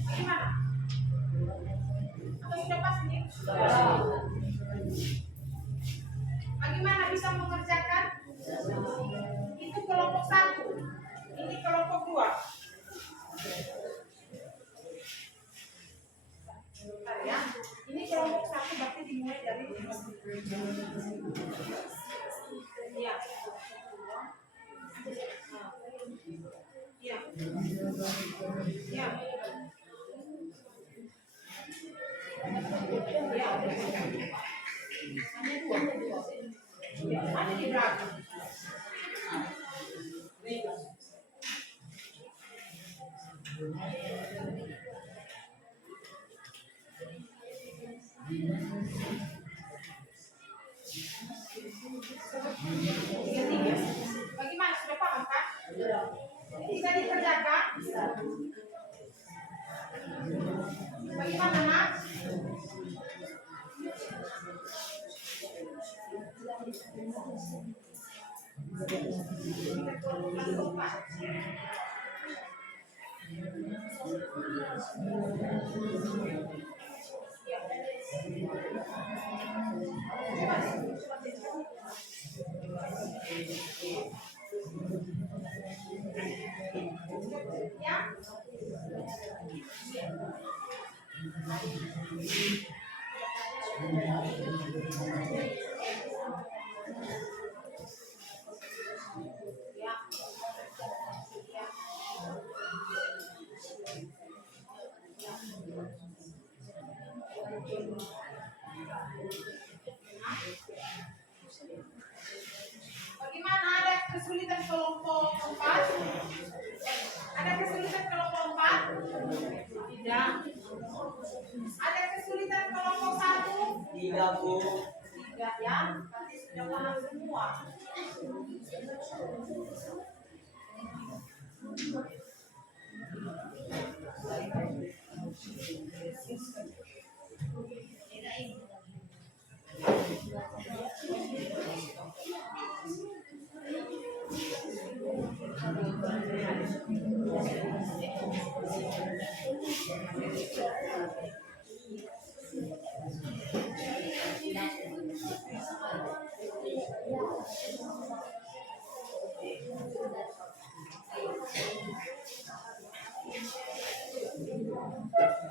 Bagaimana? Atau sudah pas nih? Bagaimana bisa mengerjakan? Itu kelompok 1. Ini kelompok 2. Bentar ya. Ini kelompok 1 berarti dimulai dari ya. Ya. Ya. Ya. Ada di belakang. Tiga. Bagaimana, sudah paham kan? Bisa dikerjakan? Bagaimana, Nak? Ya. Bagaimana, ada kesulitan kelompok 4? Ada kesulitan kelompok 4? Tidak. Ada kesulitan kelompok 1? Tidak, Bu. Tidak ya, berarti sudah paham semua.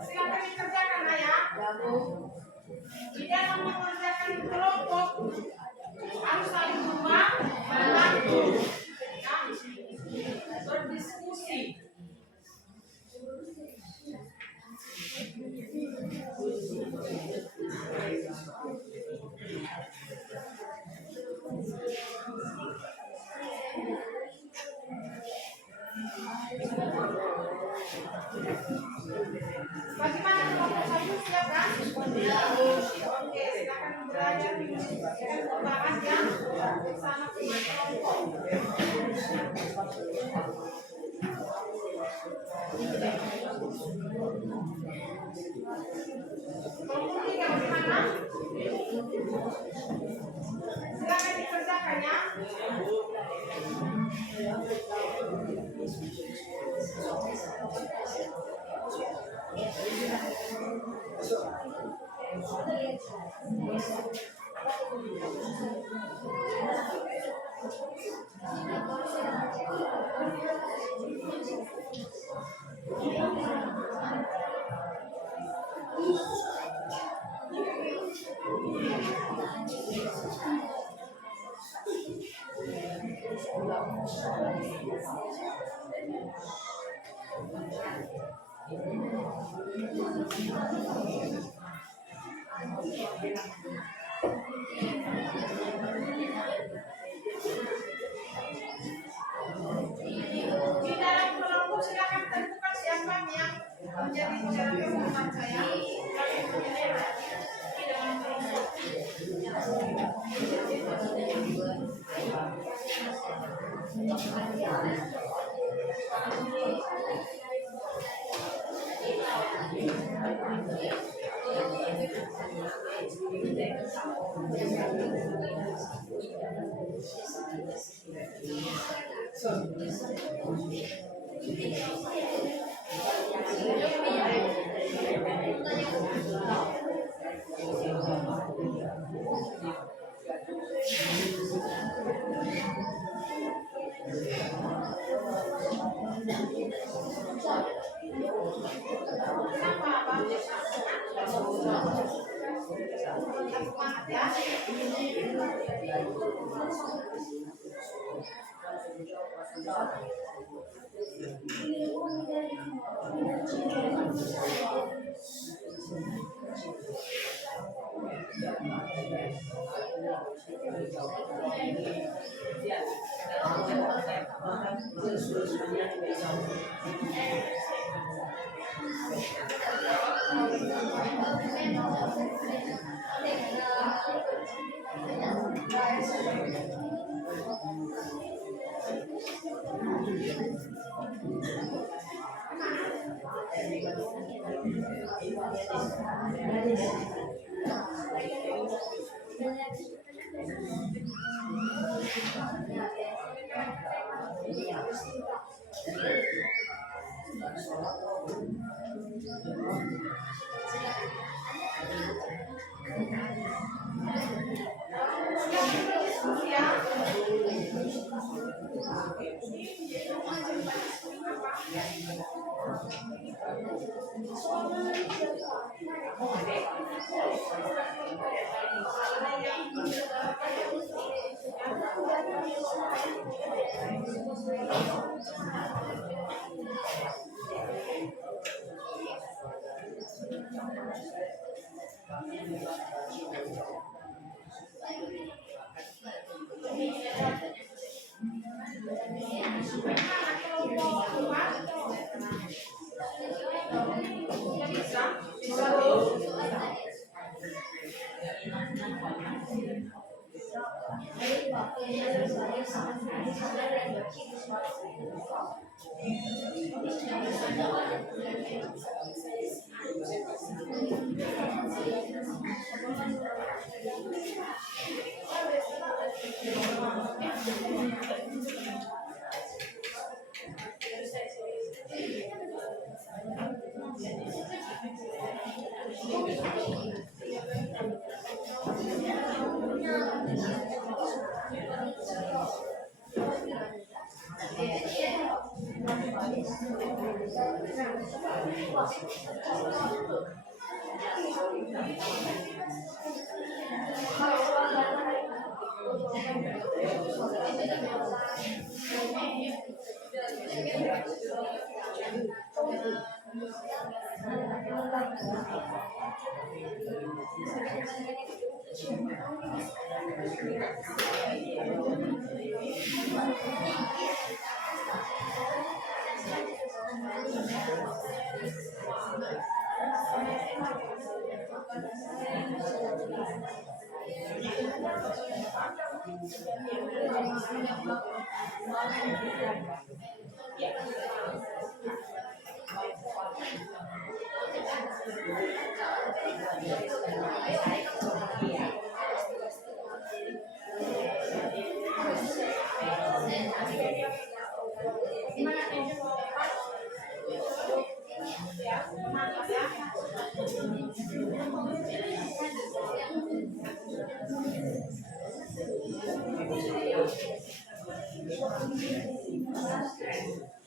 Silakan dikerjakan ya. Di dalam mengerjakan kelompok harus saling membantu, ya, berdiskusi. Bagaimana kelompok 1, siap kan? Oke, silakan belajar dan membahas yang bersama dengan kelompok. Kelompok 3 bagaimana? Silakan dikerjakan ya. Di dalam kelompok silakan tentukan siapa yang menjadi moderator saya. Di dalam kelompok.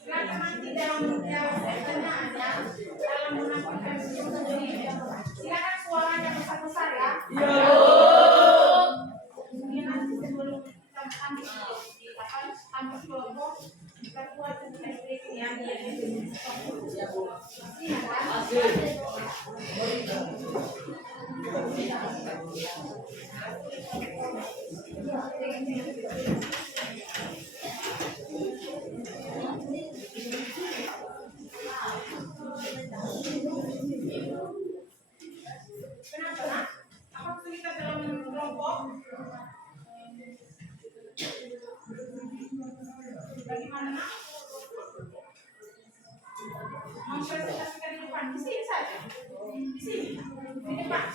Silakan nanti dalam menyampaikan silakan suaranya besar-besar ya. Kemudian nanti sebelum kita tampil kelompok kita buat ya. Kenapa nak? Apa kesulitan dalam kelompok. Bagaimana nak? Mempresentasikan di depan, di sini saja. Di sini, di depan.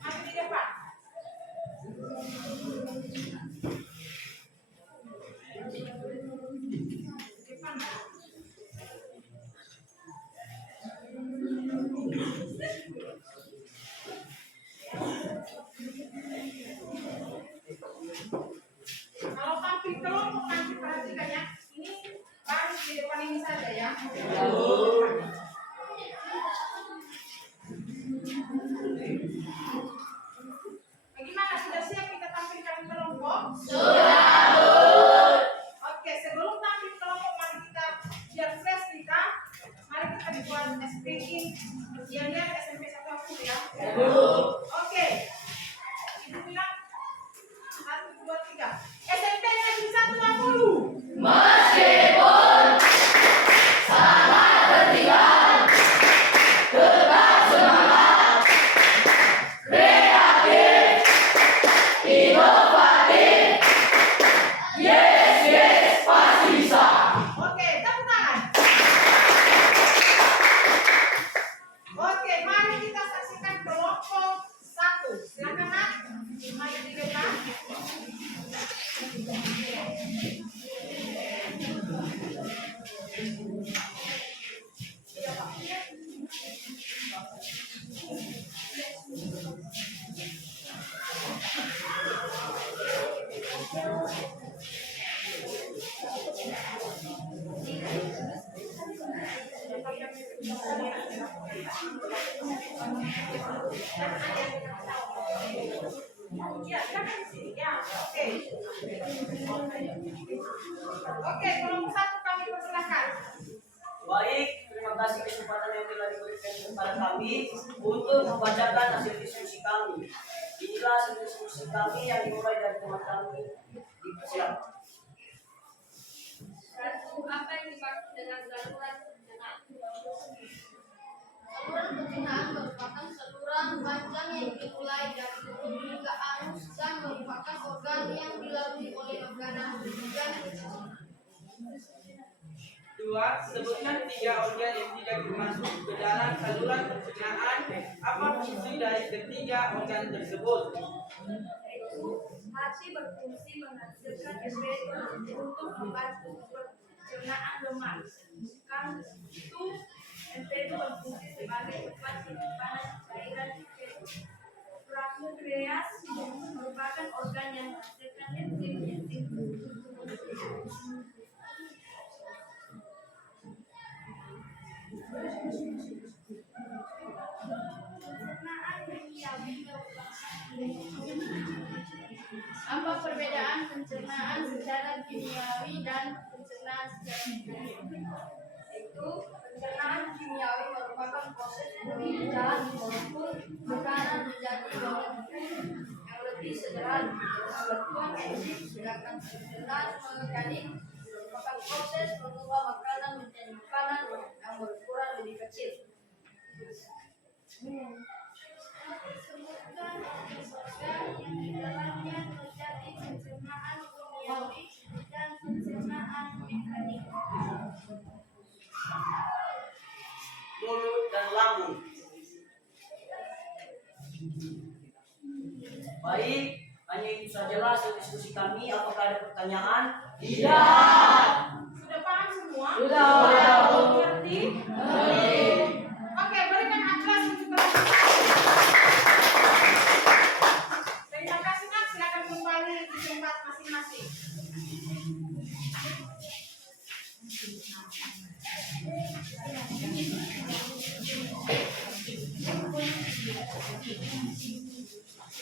Maju di depan. Depan. Kalau tampil kelompok nanti perhatikan ya. Ini baris di depan ini saja ya. Bagaimana, sudah siap kita tampilkan kelompok? Sudah. Oke, sebelum tampil kelompok mari kita biar fresh kita. Mari kita dibuat speaking. Biar lihat SMP 1 ya. Oke. Ibu bilang 1, 2, 3. SMP Negeri 1 Meskipun sangat tertinggal, tetap semangat, kreatif, inovatif. Yes, yes, pasti bisa. Oke, tepuk tangan. Oke, mari kita saksikan kelompok 1. Silakan Nak, maju di depan. Iya, Pak. Ya, silakan di sini. Ya, oke. Oke, kelompok 1 kami persilakan. Baik, terima kasih kesempatan yang telah diberikan kepada kami untuk membacakan hasil diskusi kami. Inilah hasil diskusi kami yang dimulai dari teman kami di persiapan. Apa yang dimaksud dengan saluran pencernaan? Saluran pencernaan merupakan saluran panjang yang dimulai dari mulut hingga anus dan merupakan organ yang dilalui oleh organ pencernaan. 2. Sebutkan 3 organ yang tidak termasuk ke dalam saluran pencernaan. Apa fungsi dari ketiga organ tersebut? Hati berfungsi menghasilkan enzim untuk membantu pencernaan lemak. Kantung empedu berfungsi sebagai tempat penyimpanan cairan empedu. Pankreas merupakan organ yang menghasilkan enzim. Pencernaan kimiawi Apa perbedaan pencernaan secara kimiawi dan pencernaan secara mekanik? Yaitu pencernaan kimiawi merupakan proses pemindahan molekul makanan menjadi molekul yang lebih sederhana dengan bantuan enzim, sedangkan pencernaan mekanik merupakan proses mengubah makanan menjadi makanan yang berukuran lebih kecil. Sebutkan organ yang di dalamnya terjadi pencernaan kimiawi dan pencernaan mekanik. Mulut dan lambung. Baik, hanya itu sajalah hasil diskusi kami. Apakah ada pertanyaan? Tidak. Sudah paham semua? Sudah. Mengerti? Oke, berikan aplaus untuk kelompok 1. Terima kasih Nak, silakan kembali di tempat masing-masing.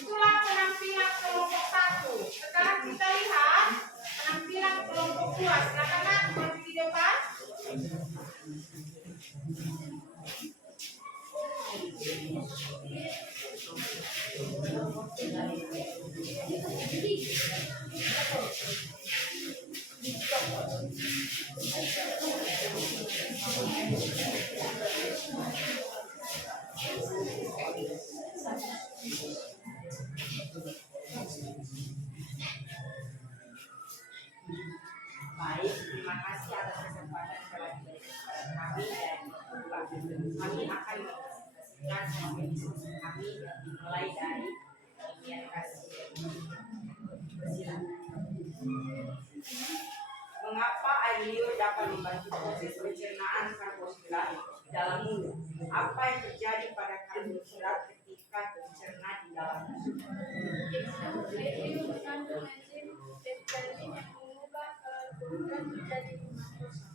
Itulah penampilan kelompok 1. Sekarang kita lihat penampilan kelompok 2. Silakan Nak, maju di depan. diskusi kami dimulai dari bagian kasih. Silakan. Mengapa air liur dapat membantu proses pencernaan karbohidrat dalam mulut? Apa yang terjadi pada karbohidrat ketika tercerna di dalam mulut? Air liur mengandung enzim peptidin yang mengubah karbohidrat menjadi glukosa.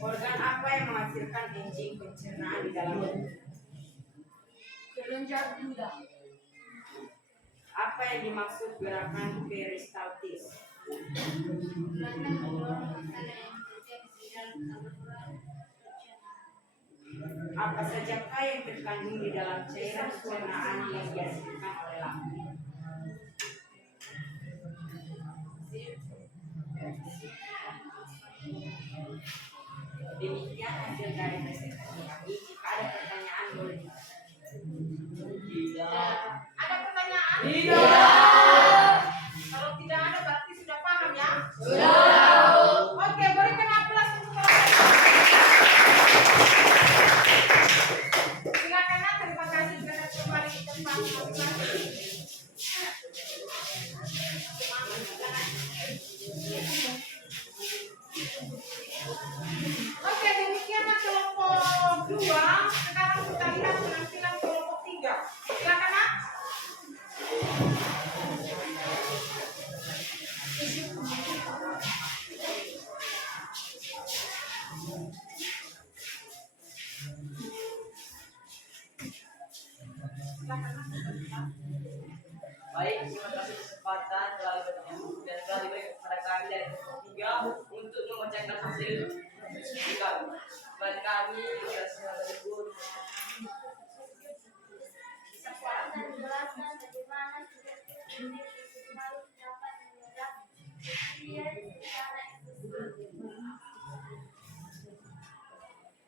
Organ apa yang menghasilkan enzim pencernaan di dalam mulut? Kelenjar duda. Apa yang dimaksud gerakan peristaltis? Gerakan mendorong makanan yang terjadi di dalam saluran pencernaan. Apa sajakah yang terkandung di dalam cairan pencernaan yang dihasilkan oleh lambung? Demikian hasil dari presentasi kami. Jika ada pertanyaan boleh Tidak. Ada pertanyaan? Tidak. Kalau tidak ada berarti sudah paham ya? Sudah. Oke, berikan aplaus untuk orang. Silakan Nak, terima kasih sudah kembali ke tempat masing-masing. Oke, demikianlah kelompok 2. Sekarang kita lihat penampilan kelompok 3. Silakan Nak. Baik, terima kasih kesempatan telah bertemu dan telah diberikan kepada kami dari kelompok 3 untuk membacakan hasil diskusi kami. Dan kami sudah bersyukur. Dan jelaskan bagaimana enzim harus dapat menyerap nutrien secara efisien.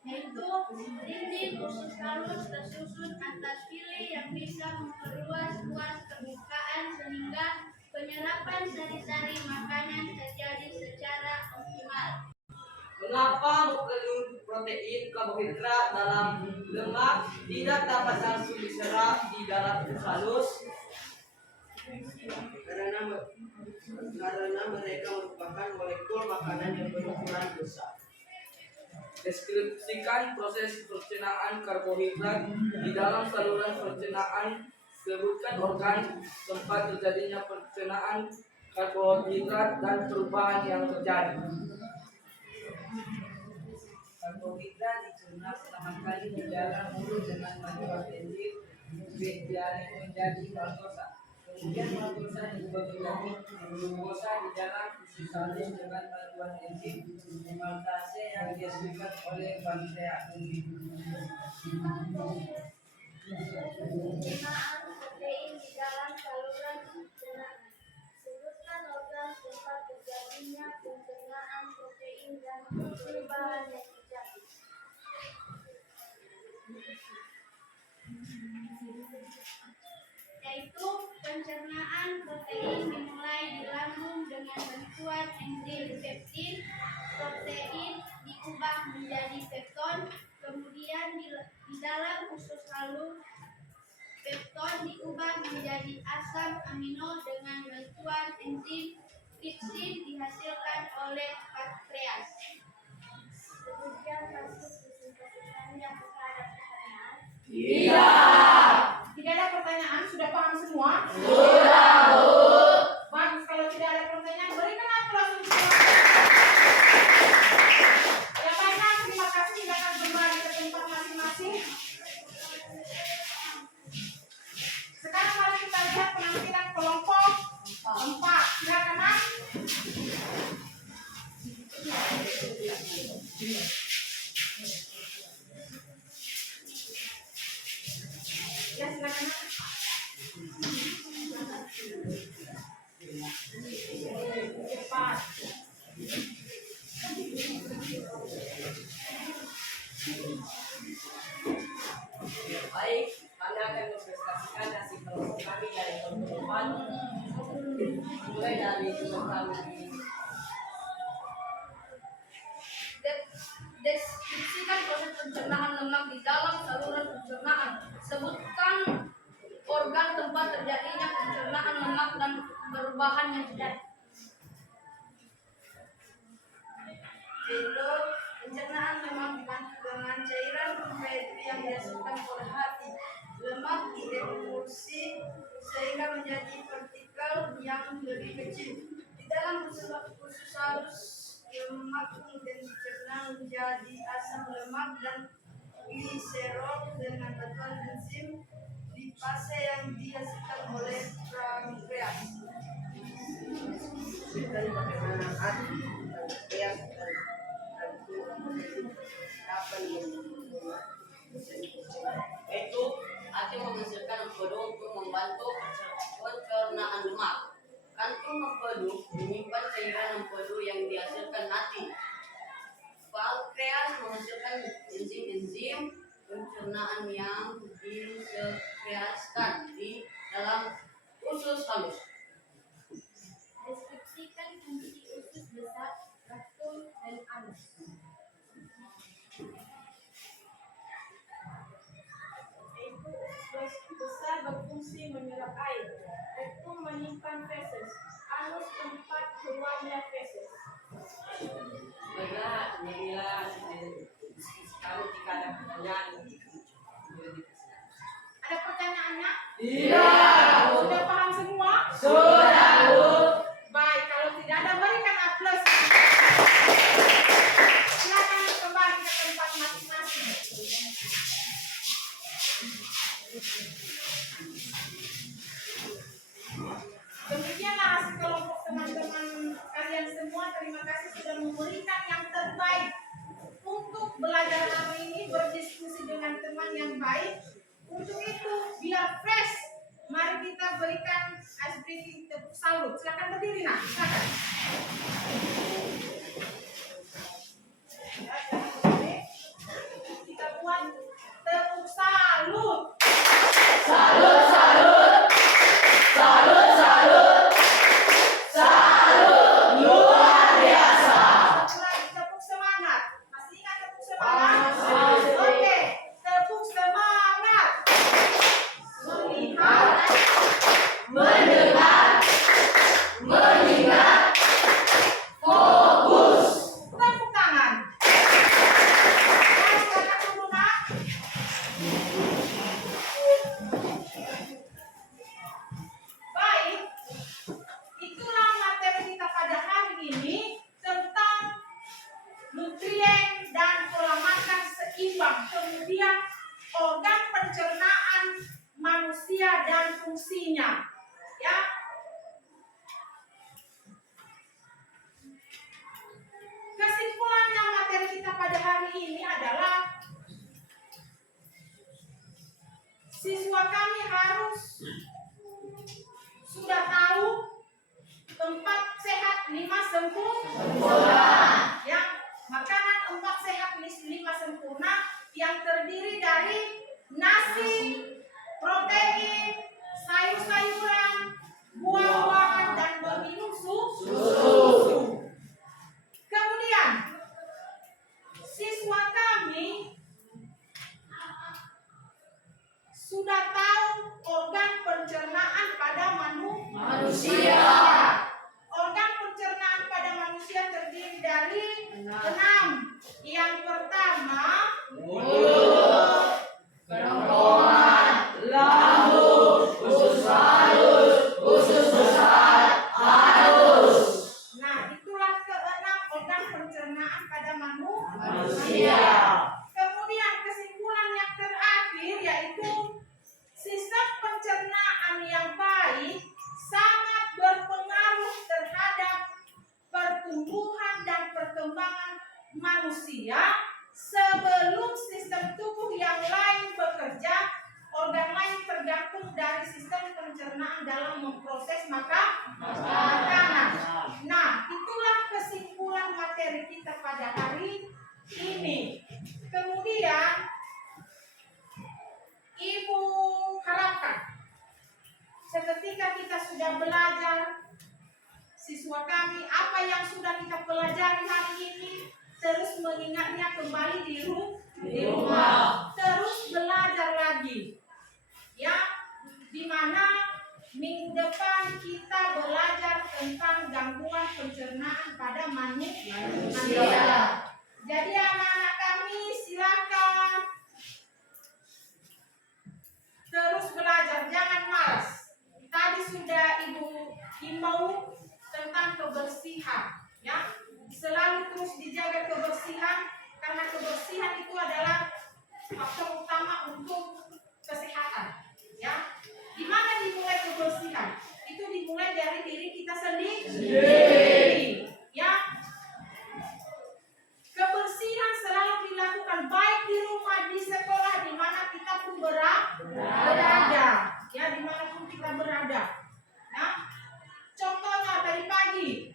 Yaitu dinding usus halus tersusun atas fili yang bisa memperluas ruang terbukaan sehingga penyerapan sari-sari makanan terjadi secara optimal. Mengapa mengandung protein karbohidrat dalam lemak tidak dapat langsung diserap di dalam usus halus? Karena mereka merupakan molekul makanan yang berukuran besar. Deskripsikan proses pencernaan karbohidrat di dalam saluran pencernaan. Sebutkan organ tempat terjadinya pencernaan karbohidrat dan perubahan yang terjadi. karbohidrat dicerna pertama kali di dalam mulut dengan bantuan enzim peptidin menjadi maltosa. Kemudian maltosa diubah menjadi glukosa di dalam usus halus dengan bantuan enzim maltase yang dihasilkan oleh pankreas. Pencernaan protein di dalam saluran pencernaan. Sebutkan organ tempat terjadinya pencernaan protein dan perubahan yang terjadi. Yaitu pencernaan protein dimulai di lambung dengan bantuan enzim peptid. Protein diubah menjadi pepton, kemudian di dalam usus halus pepton diubah menjadi asam amino dengan bantuan enzim tripsin dihasilkan oleh pankreas. Kemudian masuk kesimpulannya, apakah ada pertanyaan? Tidak ada pertanyaan, sudah paham semua? Sudah, Bu. Bagus, kalau tidak ada pertanyaan, berikan aplaus untuk semua. Ya baiklah, terima kasih. Silakan kembali ke tempat masing-masing. Sekarang mari kita lihat penampilan kelompok 4. Silakan Mas. Ya silakan Mas. Cepat. Baik, kami akan mempresentasikan hasil kelompok kami dari kelompok 4. Mulai dari kelompok kami. Deskripsikan menghentikan proses pencernaan lemak di dalam saluran pencernaan. Sebutkan organ tempat terjadinya pencernaan lemak dan perubahan yang terjadi. Yaitu pencernaan lemak dibantu dengan cairan yaitu yang dihasilkan oleh hati. Lemak diemulsi sehingga menjadi partikel yang lebih kecil. Di dalam usus halus lemak kemudian dicerna menjadi asam lemak dan gliserol dengan bantuan enzim lipase yang dihasilkan oleh pankreas. Itu hati menghasilkan empedu untuk membantu pencernaan lemak. Kantung empedu menyimpan cairan empedu yang dihasilkan hati. Pankreas menghasilkan enzim-enzim pencernaan yang disekreskan di dalam usus halus. Deskripsikan fungsi usus besar, rektum, dan anus. Yaitu usus besar berfungsi menyerap air, rektum menyimpan feses, anus tempat keluarnya feses. Baiklah, inilah kami jika ada pertanyaan. Ada pertanyaannya? Iya. Sudah paham semua? Sudah, Bu. Baik, kalau tidak ada berikan aplaus. Silakan kembali ke tempat masing-masing. Demikianlah hasil kelompok teman-teman kalian semua. Terima kasih sudah memberikan yang terbaik untuk belajar hari ini, berdiskusi dengan teman yang baik. Untuk itu, biar fresh, mari kita berikan ice breathing tepuk salut. Silakan berdiri, nak. Silakan. Kita buat tepuk salut. Salut, salut. Salut, salut. Salut luar biasa. Satu lagi, tepuk semangat. Masih ingat tepuk semangat? Masih. Oke, tepuk semangat. Melihat, Mendengar, mengingat, fokus. tepuk tangan. Silakan dulu, nak. Baik, itulah materi kita pada hari ini tentang nutrien dan pola makan seimbang, kemudian organ pencernaan manusia dan fungsinya. Ya. Kesimpulannya materi kita pada hari ini adalah siswa kami harus sudah tahu tempat sehat 5 sempurna. Ya, makanan 4 sehat 5 sempurna yang terdiri dari nasi, protein, sayur-sayuran, buah-buahan, dan meminum susu. Kemudian siswa kami sudah tahu organ pencernaan pada manusia. Organ pencernaan pada manusia terdiri dari 6. Yang pertama, Mulut, kerongkongan, lambung, usus halus, usus besar, anus. nah itulah keenam organ pencernaan pada Manusia. Kemudian kesimpulan yang terakhir yaitu sistem pencernaan yang baik sangat berpengaruh terhadap pertumbuhan dan perkembangan manusia. Sebelum sistem tubuh yang lain bekerja, organ lain tergantung dari sistem pencernaan dalam memproses makanan. Nah, itulah kesimpulan materi kita pada hari ini. Kemudian, Ibu harapkan seketika kita sudah belajar, siswa kami apa yang sudah kita pelajari hari ini terus mengingatnya kembali di Di rumah. Terus belajar lagi. Ya, di mana minggu depan kita belajar tentang gangguan pencernaan pada manusia. Jadi anak-anak kami silakan terus belajar, jangan malas. Tadi sudah Ibu himbau tentang kebersihan, ya. Selalu terus dijaga kebersihan karena kebersihan itu adalah faktor utama untuk kesehatan, ya. Di mana dimulai kebersihan? Itu dimulai dari diri kita sendiri, ya. Kebersihan selalu dilakukan baik di rumah, di sekolah, di mana kita pun berada, ya, dimanapun kita berada. Ya. Contohnya tadi pagi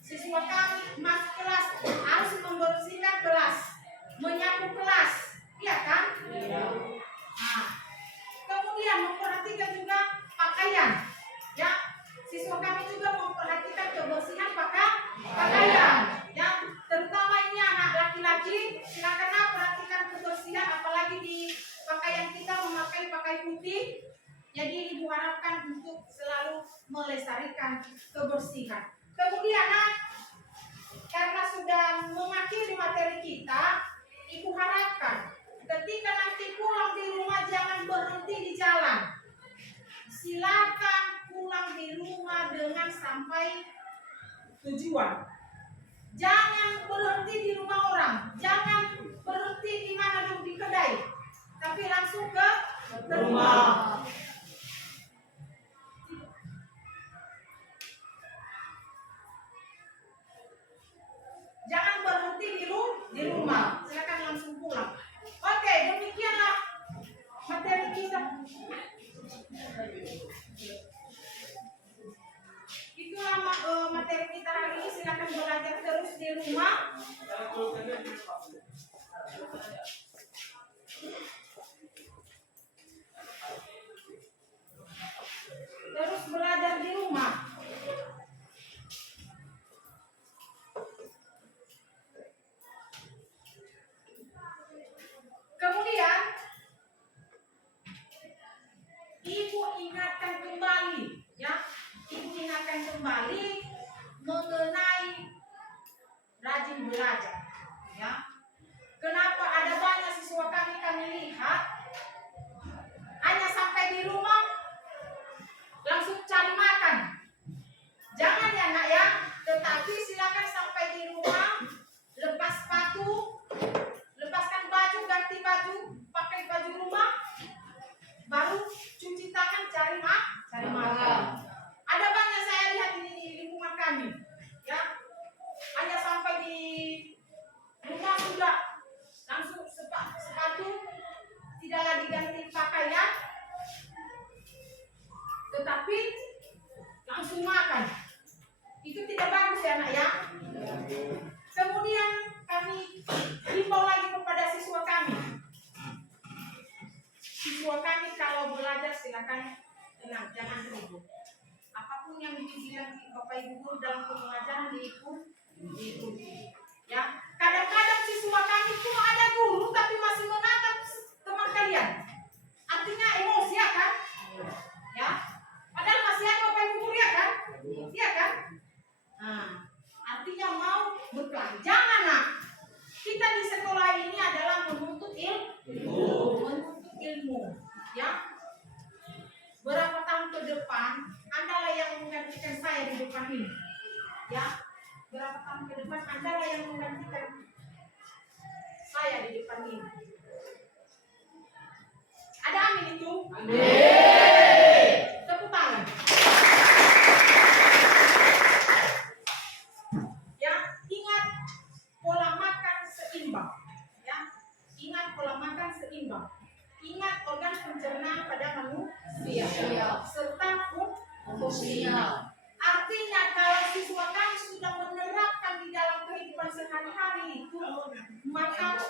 siswa kami masuk kelas harus membersihkan kelas, menyapu kelas, iya kan? Nah, kemudian memperhatikan juga pakaian, ya. Siswa kami juga memperhatikan kebersihan pakaian, ya. Terutama ini anak laki-laki, silakan perhatikan kebersihan, apalagi di pakaian kita memakai pakaian putih. Jadi Ibu harapkan untuk selalu melestarikan kebersihan. Kemudian karena sudah mengakhiri materi kita, Ibu harapkan ketika nanti pulang di rumah jangan berhenti di jalan. Silakan pulang di rumah dengan sampai tujuan. Jangan berhenti di rumah orang, jangan berhenti di mana dulu di kedai, tapi langsung ke rumah. Jangan berhenti di rumah, silakan langsung pulang. Oke, demikianlah materi kita. Itulah materi kita hari ini. Silakan belajar terus di rumah. Terus belajar di rumah. Kemudian Ibu ingatkan kembali, ya. Ibu ingatkan kembali mengenai rajin belajar, ya. Kenapa ada banyak siswa kami lihat hanya sampai di rumah langsung cari makan. Jangan ya nak ya, tetapi silakan sampai di rumah lepas sepatu, lepaskan baju, ganti baju, pakai baju rumah, baru cuci tangan, cari makan. Ada banyak saya lihat ini di lingkungan kami, ya. Hanya sampai di rumah sudah langsung sepatu, tidak lagi ganti pakaian, tetapi langsung makan. Itu tidak bagus ya nak ya. Kemudian kami himbau lagi kepada siswa kami. Siswa kami kalau belajar silakan tenang, jangan ribut. Apapun yang dibilang Bapak Ibu guru dalam pembelajaran diikuti. Ya, kadang-kadang siswa kami pun ada guru tapi masih menatap teman kalian. Artinya emosi ya kan? Ya, padahal masih ada Bapak Ibu guru ya kan? Iya kan? Nah, artinya mau berpelan. Jangan nak. Kita di sekolah ini adalah menuntut ilmu, ya. Berapa tahun ke depan, Andalah yang menggantikan saya di depan ini, ya. Berapa tahun ke depan, Andalah yang menggantikan saya di depan ini. Ada amin itu? Amin. Tepuk tangan. Ya, ingat pola makan seimbang. Ya, ingat pola makan seimbang. Ingat organ pencernaan pada manusia serta fungsinya. Artinya kalau siswa kami sudah menerapkan di dalam kehidupan sehari-hari itu, maka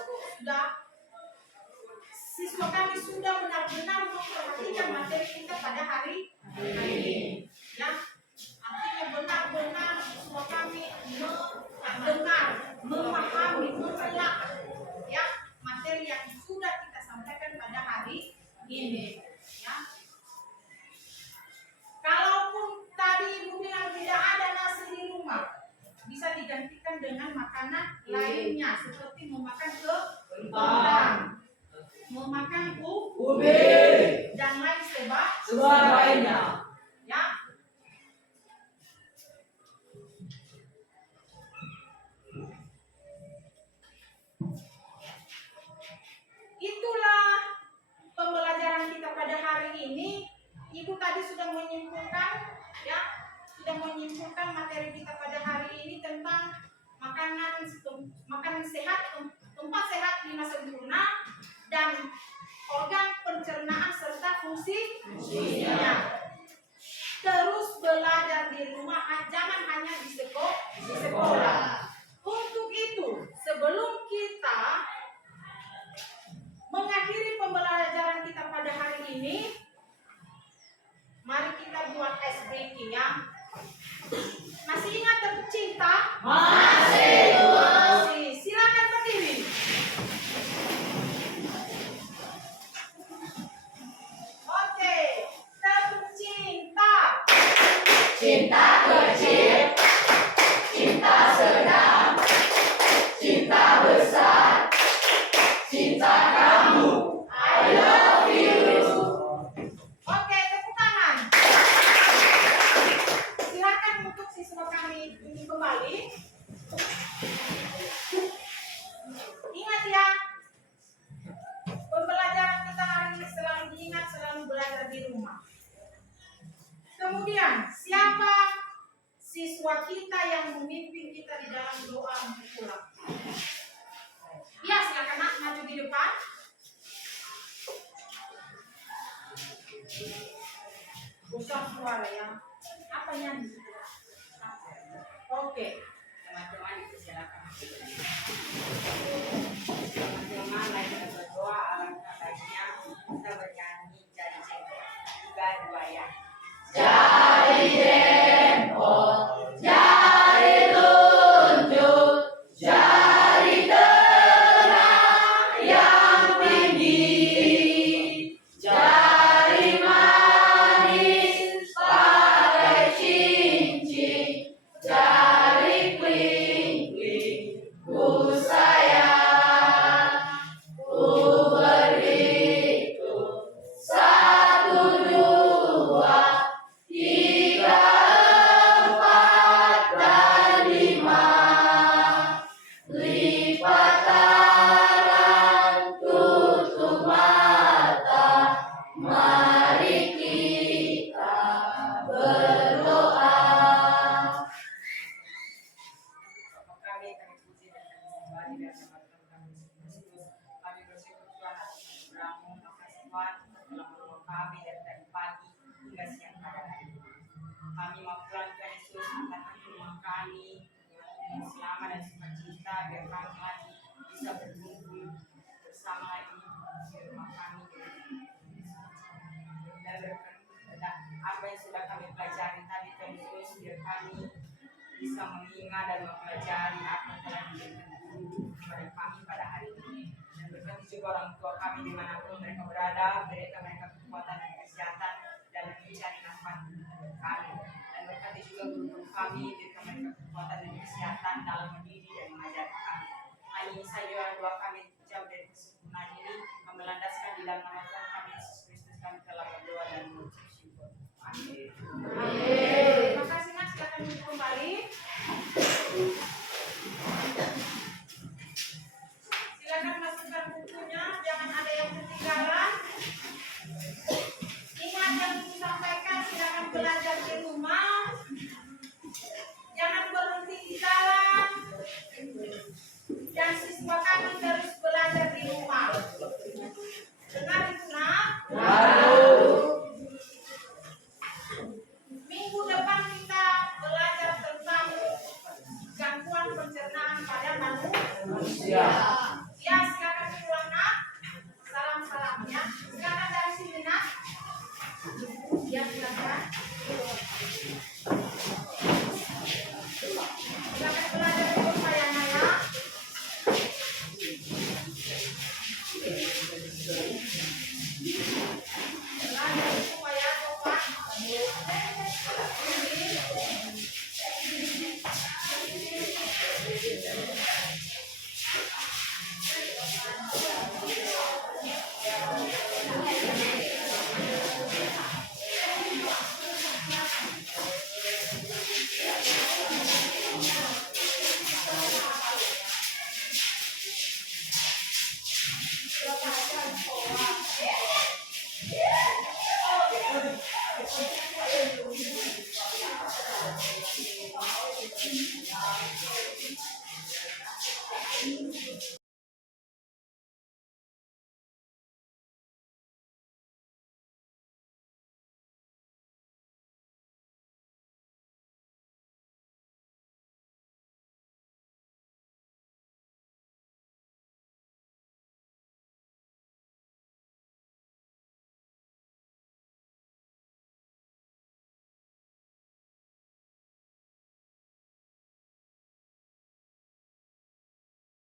siswa kami sudah benar-benar memperhatikan materi kita pada hari ini. Ya, artinya benar-benar siswa kami mendengar, memahami, menelaah ya materi yang makanan lainnya seperti memakan kentang, memakan ubi, dan lain sebagainya. ya. Itulah pembelajaran kita pada hari ini. Ibu tadi sudah menyimpulkan ya, sudah menyimpulkan materi kita pada hari ini tentang makanan sehat, tempat sehat di masa sempurna, dan organ pencernaan serta fungsinya. Terus belajar di rumah, jangan hanya di sekolah. Untuk itu, sebelum kita mengakhiri pembelajaran kita pada hari ini, mari kita buat ice breaking ya. Masih ingat tercinta? Masih. Silakan berdiri. Oke, tercinta. Cinta kecil, cinta sedang, cinta besar, cinta kamu. I love you. Oke, tepuk tangan. Silakan untuk siswa kami duduk kembali. Ingat ya, pembelajaran kita hari ini selalu diingat, selalu belajar di rumah. Kemudian, siapa siswa kita yang memimpin kita di dalam doa untuk pulang? Ya, silakan maju di depan. Besar suara ya. Apa yang di situ? Oke. Teman-teman dipersilakan. Teman-teman lagi berdoa, alangkah baiknya kita bernyanyi jadi jenggot. 3, 2 ya. Jari jempol, jari telunjuk, jari tengah yang tinggi, jari manis pakai cincin, jari kelingking ku sayang, ku berhitung 1, 2, 3, 4, dan 5. Lipat tangan, tutup mata, mari kita berdoa. Bapa kami puji dan kami sembah di dalam nama Tuhan kami Yesus Kristus. Kami bersyukur Tuhan atas anugerah-Mu. Makasih Tuhan telah menolong kami dari pagi hingga siang pada hari ini. Kami mau pulang Tuhan Yesus, antarkan rumah kami dengan selamat dan sukacita, biar kami lagi bisa berkumpul bersama lagi di rumah kami dan berkat apa yang sudah kami pelajari tadi Tuhan Yesus, biar kami bisa mengingat dan mempelajari apa yang telah diberikan guru kepada kami pada hari ini. Dan berkati juga orang tua kami dimanapun mereka berada, berikan mereka kekuatan dan kesehatan dalam mencari nafkah kami. Dan berkati juga guru-guru kami, berikan mereka kekuatan dan kesehatan dalam mendidik dan mengajar kami. Hanya ini saja doa kami jauh dari kesempurnaan ini, kami landaskan di dalam nama Tuhan kami Yesus Kristus, kami telah berdoa dan mengucap syukur. Amin. Terima kasih Mas, silakan duduk kembali. Silakan masukkan bukunya, jangan ada yang ketinggalan. Ingat yang disampaikan, silakan belajar di rumah. Jangan berhenti di jalan. Dan siswa kami terus belajar di rumah. Dengar itu nak? Minggu depan kita belajar tentang gangguan pencernaan pada manusia. Ya, silakan pulang nak. Salam-salamnya. Silakan dari sini nak. Ya, silakan. Silakan belajar di rumah ya nak ya. Belajar di rumah ya, Bapak. Ini.